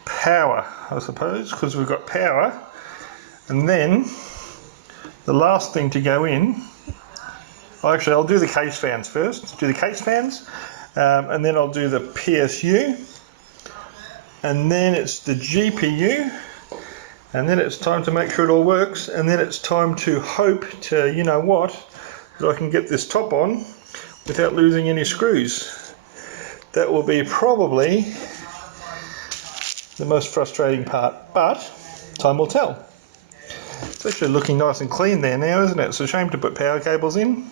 power, I suppose, because we've got power, and then the last thing to go in, actually I'll do the case fans first, and then I'll do the PSU, and then it's the GPU, and then it's time to make sure it all works, and then it's time to hope to, you know what, that I can get this top on without losing any screws. That will be probably the most frustrating part, but time will tell. It's actually looking nice and clean there now, isn't it? It's a shame to put power cables in,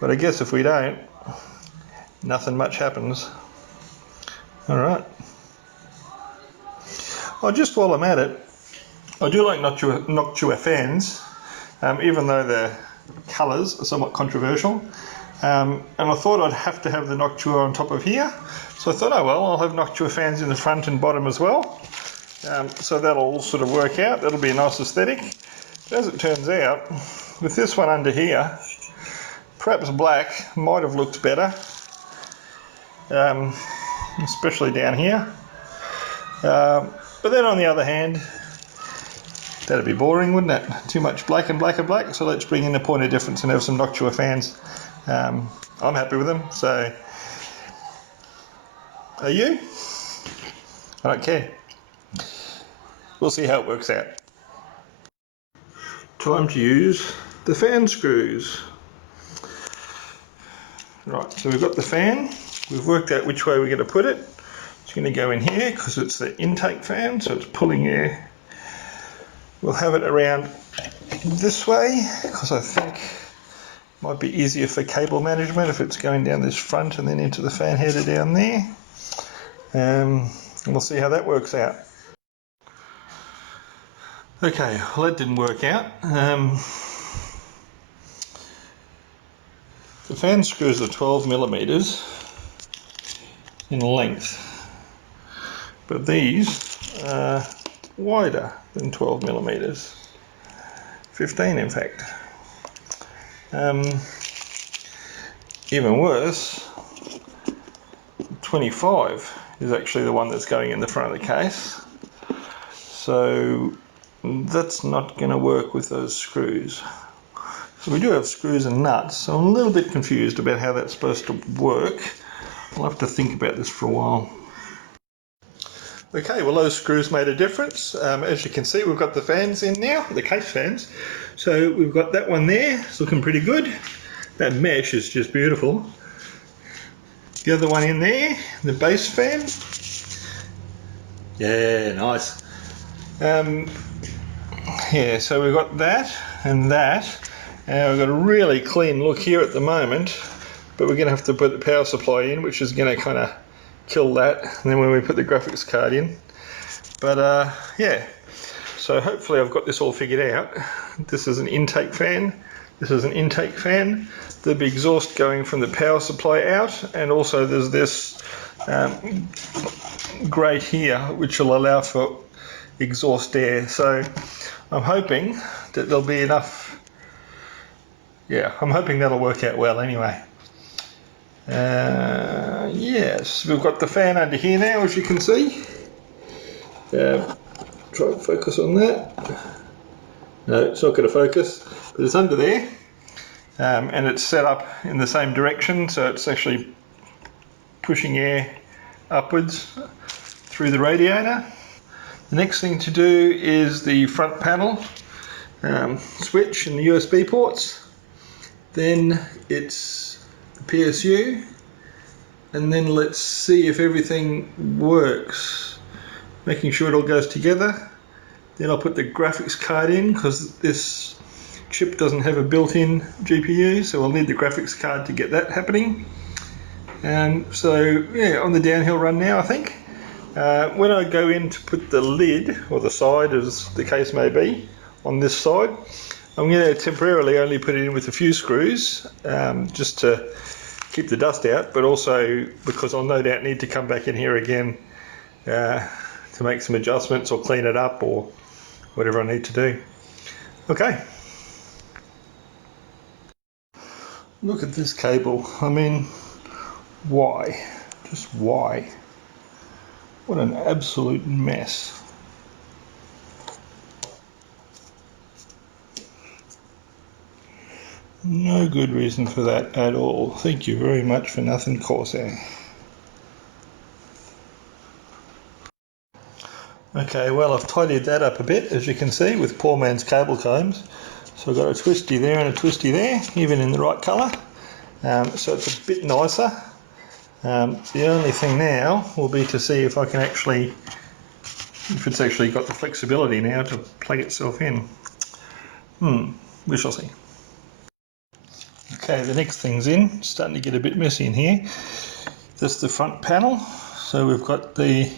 but I guess if we don't, nothing much happens. Alright. Oh, just while I'm at it, I do like Noctua fans, even though their colours are somewhat controversial. And I thought I'd have to have the Noctua on top of here, so I thought, oh well, I'll have Noctua fans in the front and bottom as well. So that'll sort of work out, that'll be a nice aesthetic. But as it turns out, with this one under here, perhaps black might have looked better, especially down here. But then on the other hand, that'd be boring, wouldn't it? Too much black and black and black, so let's bring in a point of difference and have some Noctua fans. I'm happy with them, so are you? I don't care. We'll see how it works out. Time to use the fan screws. Right, so we've got the fan. We've worked out which way we're going to put it. It's going to go in here because it's the intake fan, so it's pulling air. We'll have it around this way because I think it might be easier for cable management if it's going down this front and then into the fan header down there. And we'll see how that works out. Okay, well that didn't work out. The fan screws are 12mm in length, but these are wider than 12mm, 15 in fact. Even worse, 25 is actually the one that's going in the front of the case, so that's not going to work with those screws. So we do have screws and nuts, so I'm a little bit confused about how that's supposed to work. I'll have to think about this for a while. Okay, well those screws made a difference. As you can see, we've got the fans in now, the case fans. So we've got that one there, it's looking pretty good. That mesh is just beautiful. The other one in there, the base fan. Yeah, nice. Yeah, so we've got that and that. And we've got a really clean look here at the moment, but we're going to have to put the power supply in, which is going to kind of kill that, and then when we put the graphics card in. But yeah, so hopefully I've got this all figured out. This is an intake fan, this is an intake fan, the big exhaust going from the power supply out, and also there's this grate here which will allow for exhaust air. So I'm hoping that there'll be enough. Yeah, I'm hoping that'll work out well anyway. Yes, we've got the fan under here now, as you can see. Try and focus on that. No, it's not going to focus, but it's under there. And it's set up in the same direction, so it's actually pushing air upwards through the radiator. The next thing to do is the front panel switch and the USB ports. Then it's the PSU, and then let's see if everything works. Making sure it all goes together, Then I'll put the graphics card in because this chip doesn't have a built-in GPU, so we'll need the graphics card to get that happening. So yeah, on the downhill run now, I think. When I go in to put the lid, or the side as the case may be, on this side, I'm going to temporarily only put it in with a few screws, just to keep the dust out, but also because I'll no doubt need to come back in here again to make some adjustments or clean it up or whatever I need to do. Okay. Look at this cable. I mean, why? Just why? What an absolute mess. No good reason for that at all. Thank you very much for nothing, Corsair. Okay, well, I've tidied that up a bit, as you can see, with poor man's cable combs. So I've got a twisty there and a twisty there, even in the right colour. So it's a bit nicer. The only thing now will be to see if I can actually, if it's actually got the flexibility now to plug itself in. We shall see. Okay, the next thing's in. It's starting to get a bit messy in here. That's the front panel. So we've got the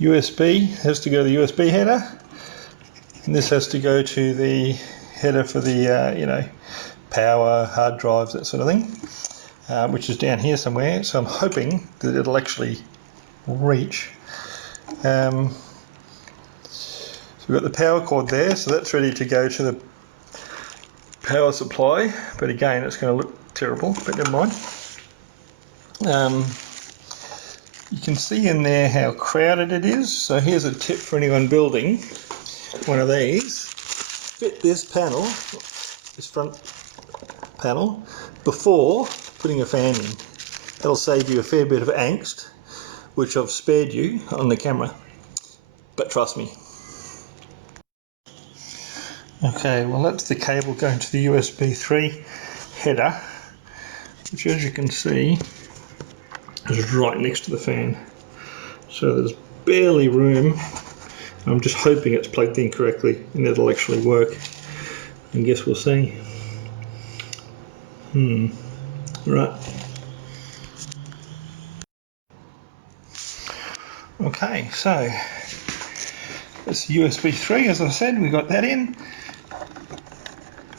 USB, has to go to the USB header, and this has to go to the header for the power, hard drives, that sort of thing, which is down here somewhere. So I'm hoping that it'll actually reach. So we've got the power cord there, so that's ready to go to the power supply, but again it's going to look terrible, but never mind. You can see in there how crowded it is. So here's a tip for anyone building one of these. Fit this panel, this front panel, before putting a fan in. That'll save you a fair bit of angst, which I've spared you on the camera. But trust me. Okay, well that's the cable going to the USB 3 header, which as you can see is right next to the fan. So there's barely room. I'm just hoping it's plugged in correctly and it'll actually work. I guess we'll see. Right. Okay, so it's USB 3, as I said, we got that in.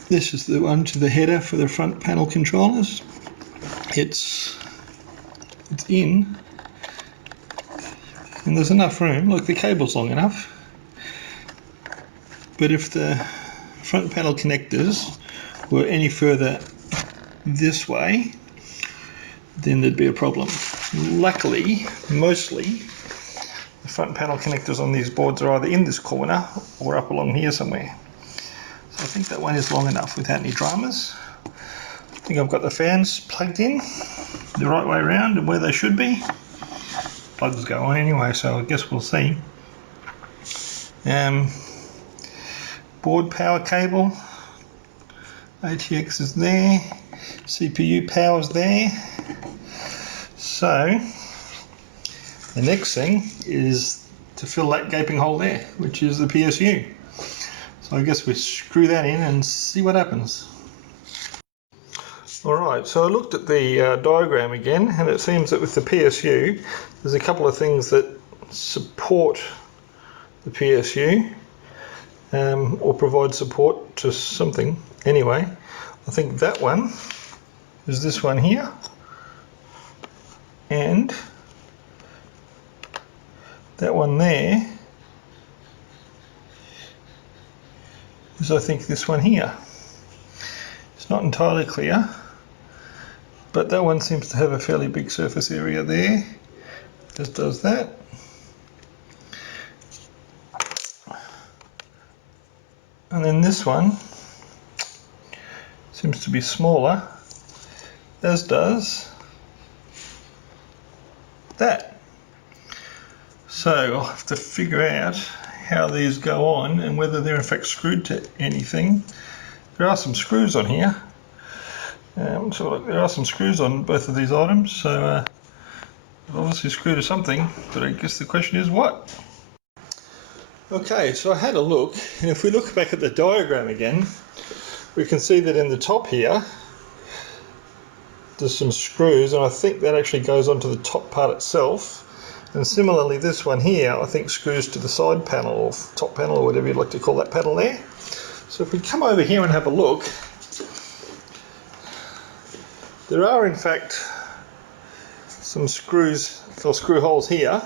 This is the one to the header for the front panel controllers. It's in, and there's enough room. Look, the cable's long enough, but if the front panel connectors were any further this way, then there'd be a problem. Luckily, mostly the front panel connectors on these boards are either in this corner or up along here somewhere. So I think that one is long enough without any dramas. I think I've got the fans plugged in the right way around and where they should be. Plugs go on anyway, so I guess we'll see. Board power cable, ATX is there, CPU power's there. So the next thing is to fill that gaping hole there, which is the PSU. So I guess we screw that in and see what happens. Alright, so I looked at the diagram again, and it seems that with the PSU there's a couple of things that support the PSU, or provide support to something. Anyway, I think that one is this one here, and that one there is, I think, this one here. It's not entirely clear, but that one seems to have a fairly big surface area there, as does that. And then this one seems to be smaller, as does that. So I'll have to figure out how these go on and whether they're in fact screwed to anything. There are some screws on here. So look, there are some screws on both of these items, so obviously screwed to something, but I guess the question is what? Okay, so I had a look, and if we look back at the diagram again, we can see that in the top here there's some screws, and I think that actually goes onto the top part itself. And similarly, this one here I think screws to the side panel or top panel or whatever you'd like to call that panel there. So if we come over here and have a look, there are in fact some screws or screw holes here.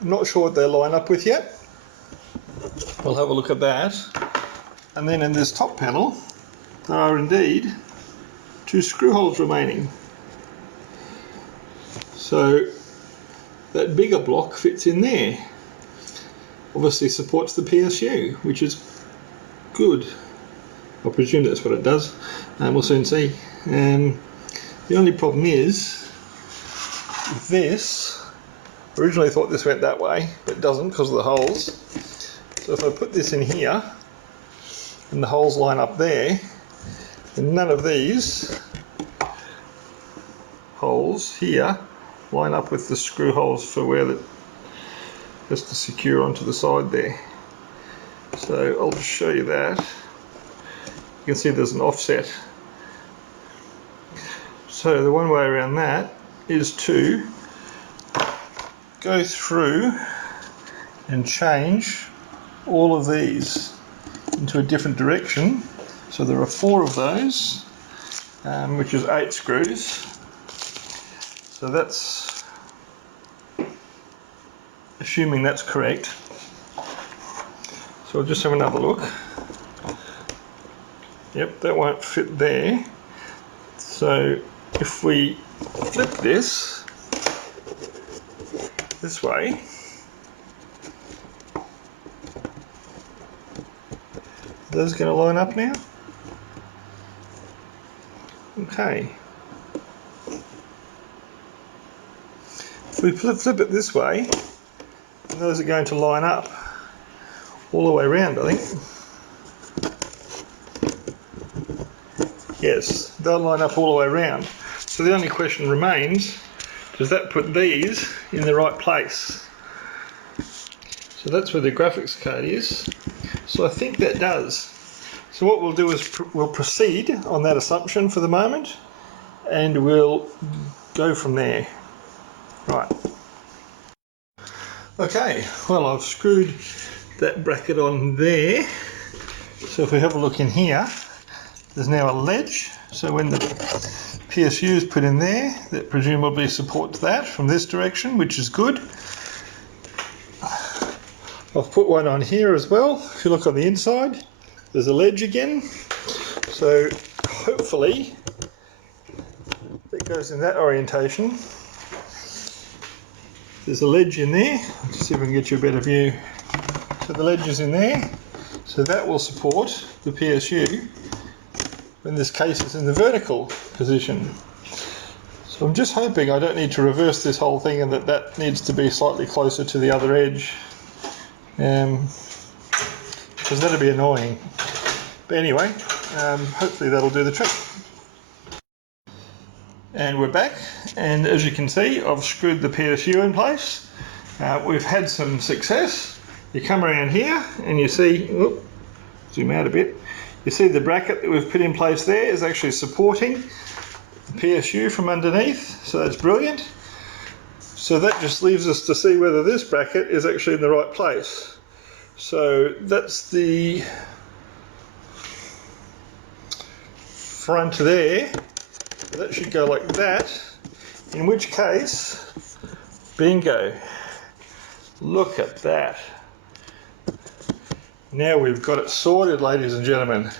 I'm not sure what they line up with yet. We'll have a look at that. And then in this top panel there are indeed 2 screw holes remaining. So that bigger block fits in there. Obviously supports the PSU, which is good. I presume that's what it does. We'll soon see. The only problem is this. Originally thought this went that way, but it doesn't because of the holes. So if I put this in here and the holes line up there, then none of these holes here line up with the screw holes for where that has to secure onto the side there. So I'll just show you that. You can see there's an offset. So the one way around that is to go through and change all of these into a different direction. So there are 4 of those, which is 8 screws. So that's assuming that's correct. So I'll just have another look. Yep, that won't fit there. So if we flip this way, are those going to line up now? Okay. If we flip it this way, those are going to line up all the way around, I think. Yes, they'll line up all the way around. So the only question remains, does that put these in the right place? So that's where the graphics card is. So I think that does. So what we'll do is we'll proceed on that assumption for the moment, and we'll go from there. Right. Okay, well, I've screwed that bracket on there. So if we have a look in here, there's now a ledge. So when the PSU is put in there, that presumably supports that from this direction, which is good. I've put one on here as well. If you look on the inside, there's a ledge again. So hopefully it goes in that orientation. There's a ledge in there. Let's see if I can get you a better view. So the ledge is in there. So that will support the PSU when this case is in the vertical position. So I'm just hoping I don't need to reverse this whole thing and that needs to be slightly closer to the other edge. Because that'd be annoying. But anyway, hopefully that'll do the trick. And we're back, and as you can see, I've screwed the PSU in place. We've had some success. You come around here and you see, zoom out a bit, you see the bracket that we've put in place there is actually supporting the PSU from underneath, so that's brilliant. So that just leaves us to see whether this bracket is actually in the right place. So that's the front there. That should go like that, in which case, bingo, look at that. Now we've got it sorted, ladies and gentlemen.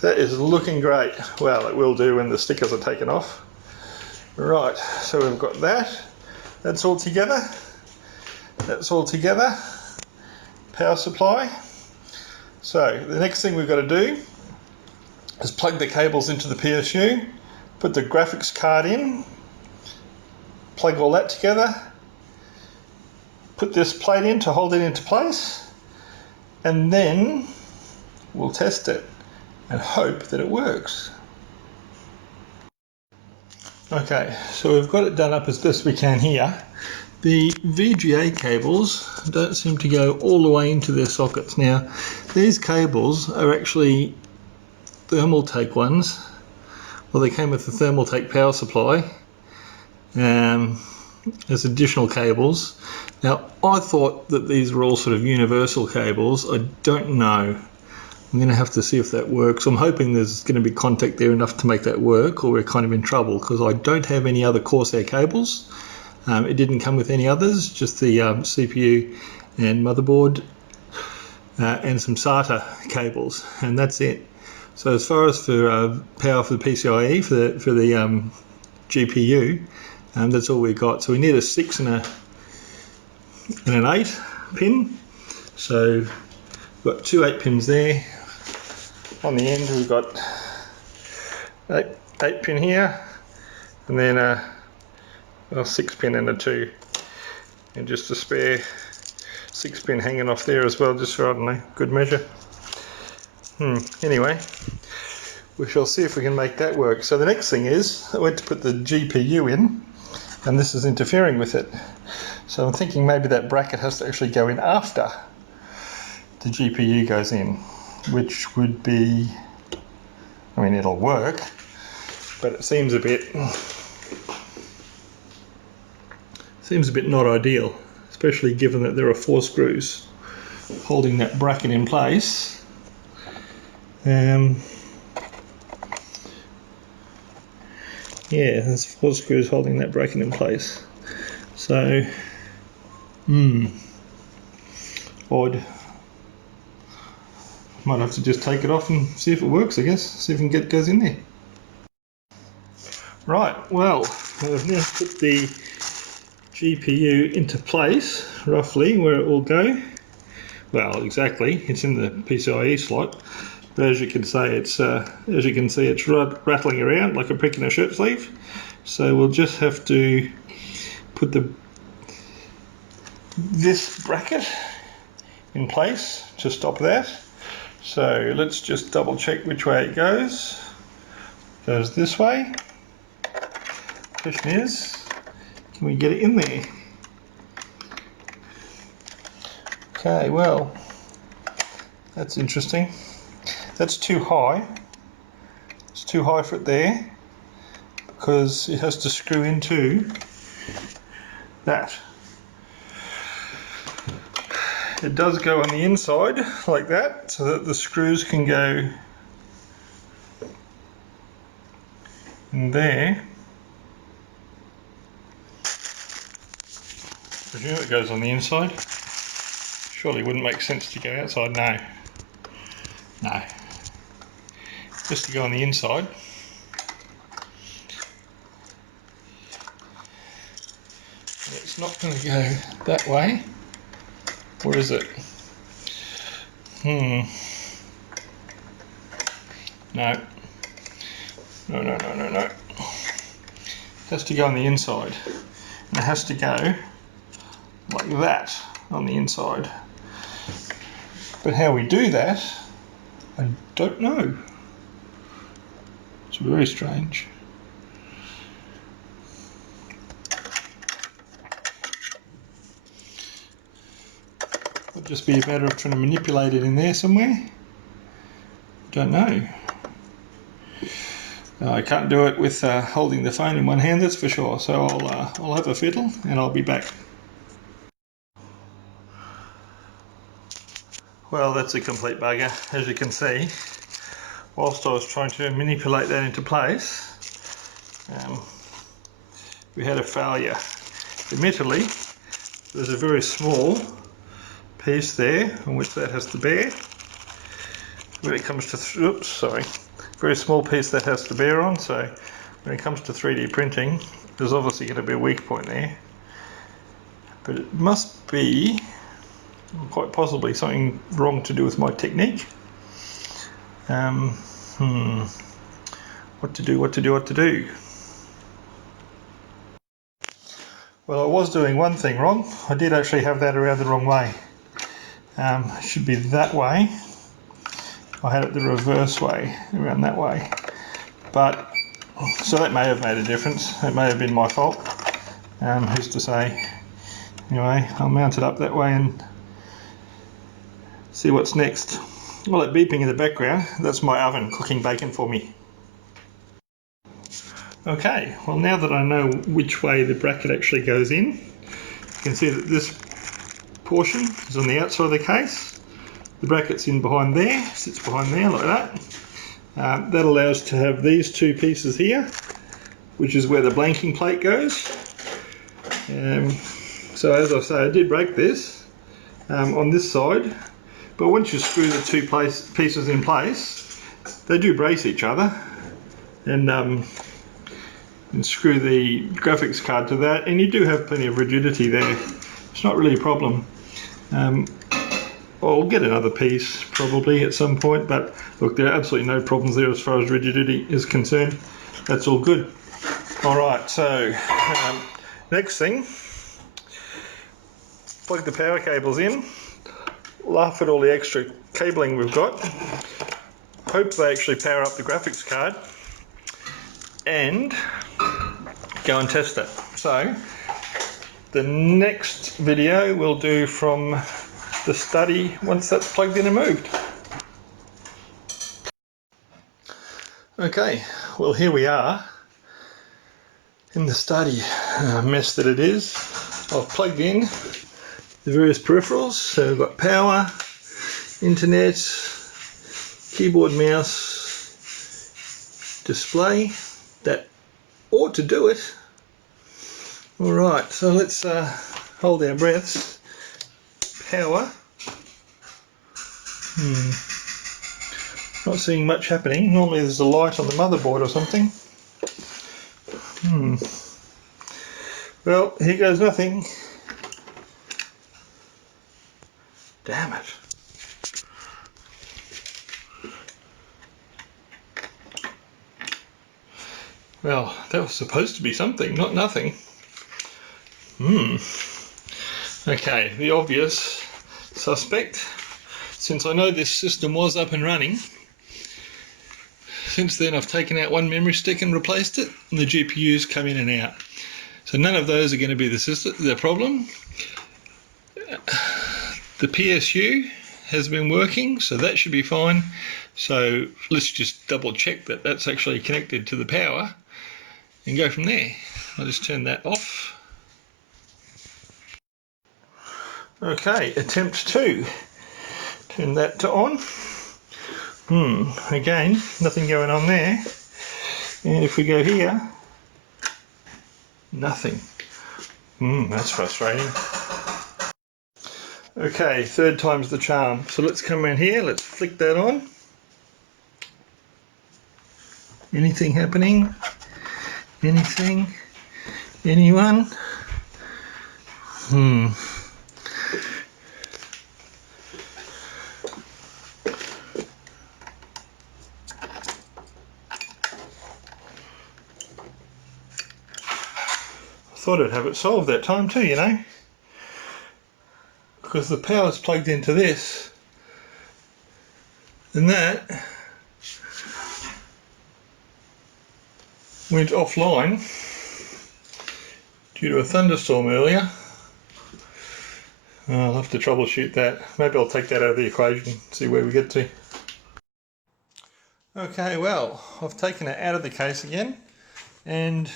That is looking great. Well, it will do when the stickers are taken off. Right, so we've got that. That's all together. That's all together. Power supply. So the next thing we've got to do is plug the cables into the PSU, put the graphics card in, plug all that together, put this plate in to hold it into place, and then we'll test it and hope that it works. Okay, so we've got it done up as best we can here. The VGA cables don't seem to go all the way into their sockets. Now, these cables are actually Thermaltake ones. Well, they came with the Thermaltake power supply as additional cables. Now, I thought that these were all sort of universal cables. I don't know. I'm going to have to see if that works. I'm hoping there's going to be contact there enough to make that work, or we're kind of in trouble, because I don't have any other Corsair cables. It didn't come with any others, just the CPU and motherboard and some SATA cables, and that's it. So as far as for power for the PCIe, for the GPU, that's all we got. So we need a 6 and an 8 pin. So we've got two 8 pins there. On the end we've got 8 pin here, and then a 6 pin and a 2, and just a spare 6 pin hanging off there as well, just for, I don't know, good measure. Anyway, we shall see if we can make that work. So the next thing is, I went to put the GPU in, and this is interfering with it. So I'm thinking maybe that bracket has to actually go in after the GPU goes in, which would be, I mean, it'll work, but it seems a bit not ideal, especially given that there are 4 screws holding that bracket in place. Yeah, there's 4 screws holding that bracket in place. So, odd. Might have to just take it off and see if it works, I guess. See if we can get it goes in there. Right, well, I've now put the GPU into place, roughly, where it will go. Well, exactly, it's in the PCIe slot, but as you can see, it's rattling around like a prick in a shirt sleeve. So we'll just have to put this bracket in place to stop that. So let's just double check which way it goes. It goes this way. Question is, can we get it in there? Okay, well, that's interesting. That's too high. It's too high for it there, because it has to screw into that. It does go on the inside like that, so that the screws can go in there. I presume it goes on the inside. Surely it wouldn't make sense to go outside. No. Just to go on the inside. It's not going to go that way. Or is it? No. No. It has to go on the inside. And it has to go like that on the inside. But how we do that, I don't know. It's very strange. Would just be a matter of trying to manipulate it in there somewhere. Don't know. I can't do it with holding the phone in one hand, that's for sure. So I'll have a fiddle and I'll be back. Well, that's a complete bugger, as you can see. Whilst I was trying to manipulate that into place, we had a failure. Admittedly, there's a very small piece there on which that has to bear. When it comes to, very small piece that has to bear on, so when it comes to 3D printing, there's obviously going to be a weak point there. But it must be, quite possibly, something wrong to do with my technique. What to do? Well, I was doing one thing wrong. I did actually have that around the wrong way. It should be that way. I had it the reverse way, around that way. But, so that may have made a difference. It may have been my fault. Who's to say? Anyway, I'll mount it up that way and see what's next. All that beeping in the background, that's my oven cooking bacon for me. Okay, well now that I know which way the bracket actually goes in, you can see that this portion is on the outside of the case. The bracket's in behind there, sits behind there like that. That allows to have these two pieces here, which is where the blanking plate goes. So as I say, I did break this on this side, but once you screw the two pieces in place, they do brace each other, and screw the graphics card to that, and you do have plenty of rigidity there. It's not really a problem. I'll get another piece probably at some point, but look, there are absolutely no problems there as far as rigidity is concerned. That's all good. Alright, so next thing, plug the power cables in, laugh at all the extra cabling we've got, hope they actually power up the graphics card, and go and test it. So the next video we'll do from the study once that's plugged in and moved. Okay, well here we are in the study, mess that it is. I've plugged in the various peripherals, so we've got power, internet, keyboard, mouse, display. That ought to do it. Alright, so let's hold our breaths. Power. Not seeing much happening. Normally there's a light on the motherboard or something. Well, here goes nothing. Damn it. Well, that was supposed to be something, not nothing. Okay, the obvious suspect, since I know this system was up and running, since then I've taken out one memory stick and replaced it, and the GPUs come in and out. So none of those are going to be the problem. The PSU has been working, so that should be fine. So let's just double check that that's actually connected to the power and go from there. I'll just turn that off. Okay, attempt 2. Turn that to on. Again, nothing going on there. And if we go here, nothing. That's frustrating. Okay, third time's the charm. So let's come in here, let's flick that on. Anything happening? Anything? Anyone? Thought I'd have it solved that time too, you know, because the power's plugged into this, and that went offline due to a thunderstorm earlier. I'll have to troubleshoot that. Maybe I'll take that out of the equation, see where we get to. Okay, well, I've taken it out of the case again and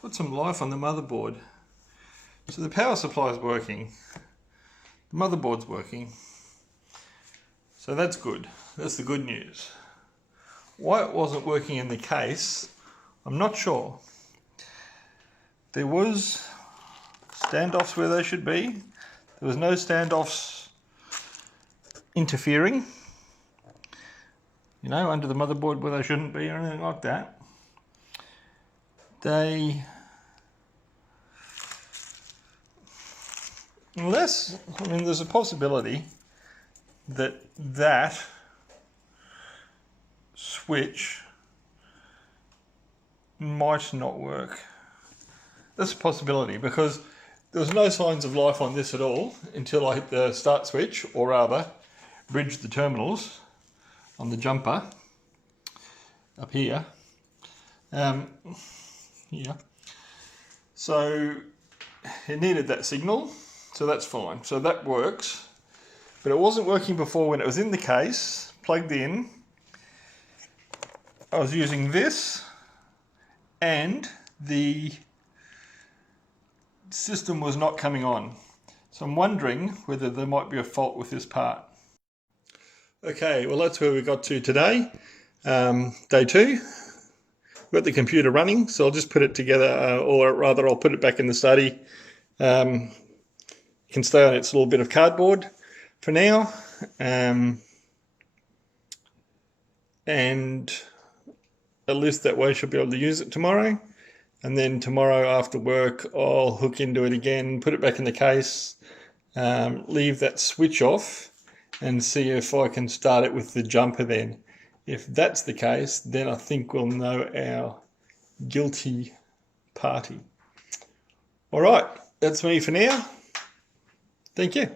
put some life on the motherboard. So the power supply is working, the motherboard's working, so that's good. That's the good news. Why it wasn't working in the case, I'm not sure. There was standoffs where they should be. There was no standoffs interfering, you know, under the motherboard where they shouldn't be or anything like that. There's a possibility that that switch might not work. That's a possibility because there was no signs of life on this at all until I hit the start switch, or rather bridged the terminals on the jumper up here. Yeah. So it needed that signal, so that's fine. So that works. But it wasn't working before when it was in the case, plugged in. I was using this and the system was not coming on. So I'm wondering whether there might be a fault with this part. Okay, well that's where we got to today. Day 2. We've got the computer running, so I'll just put it together, or rather I'll put it back in the study. It can stay on its little bit of cardboard for now. And at least that way I should be able to use it tomorrow. And then tomorrow after work, I'll hook into it again, put it back in the case, leave that switch off and see if I can start it with the jumper then. If that's the case, then I think we'll know our guilty party. All right, that's me for now. Thank you.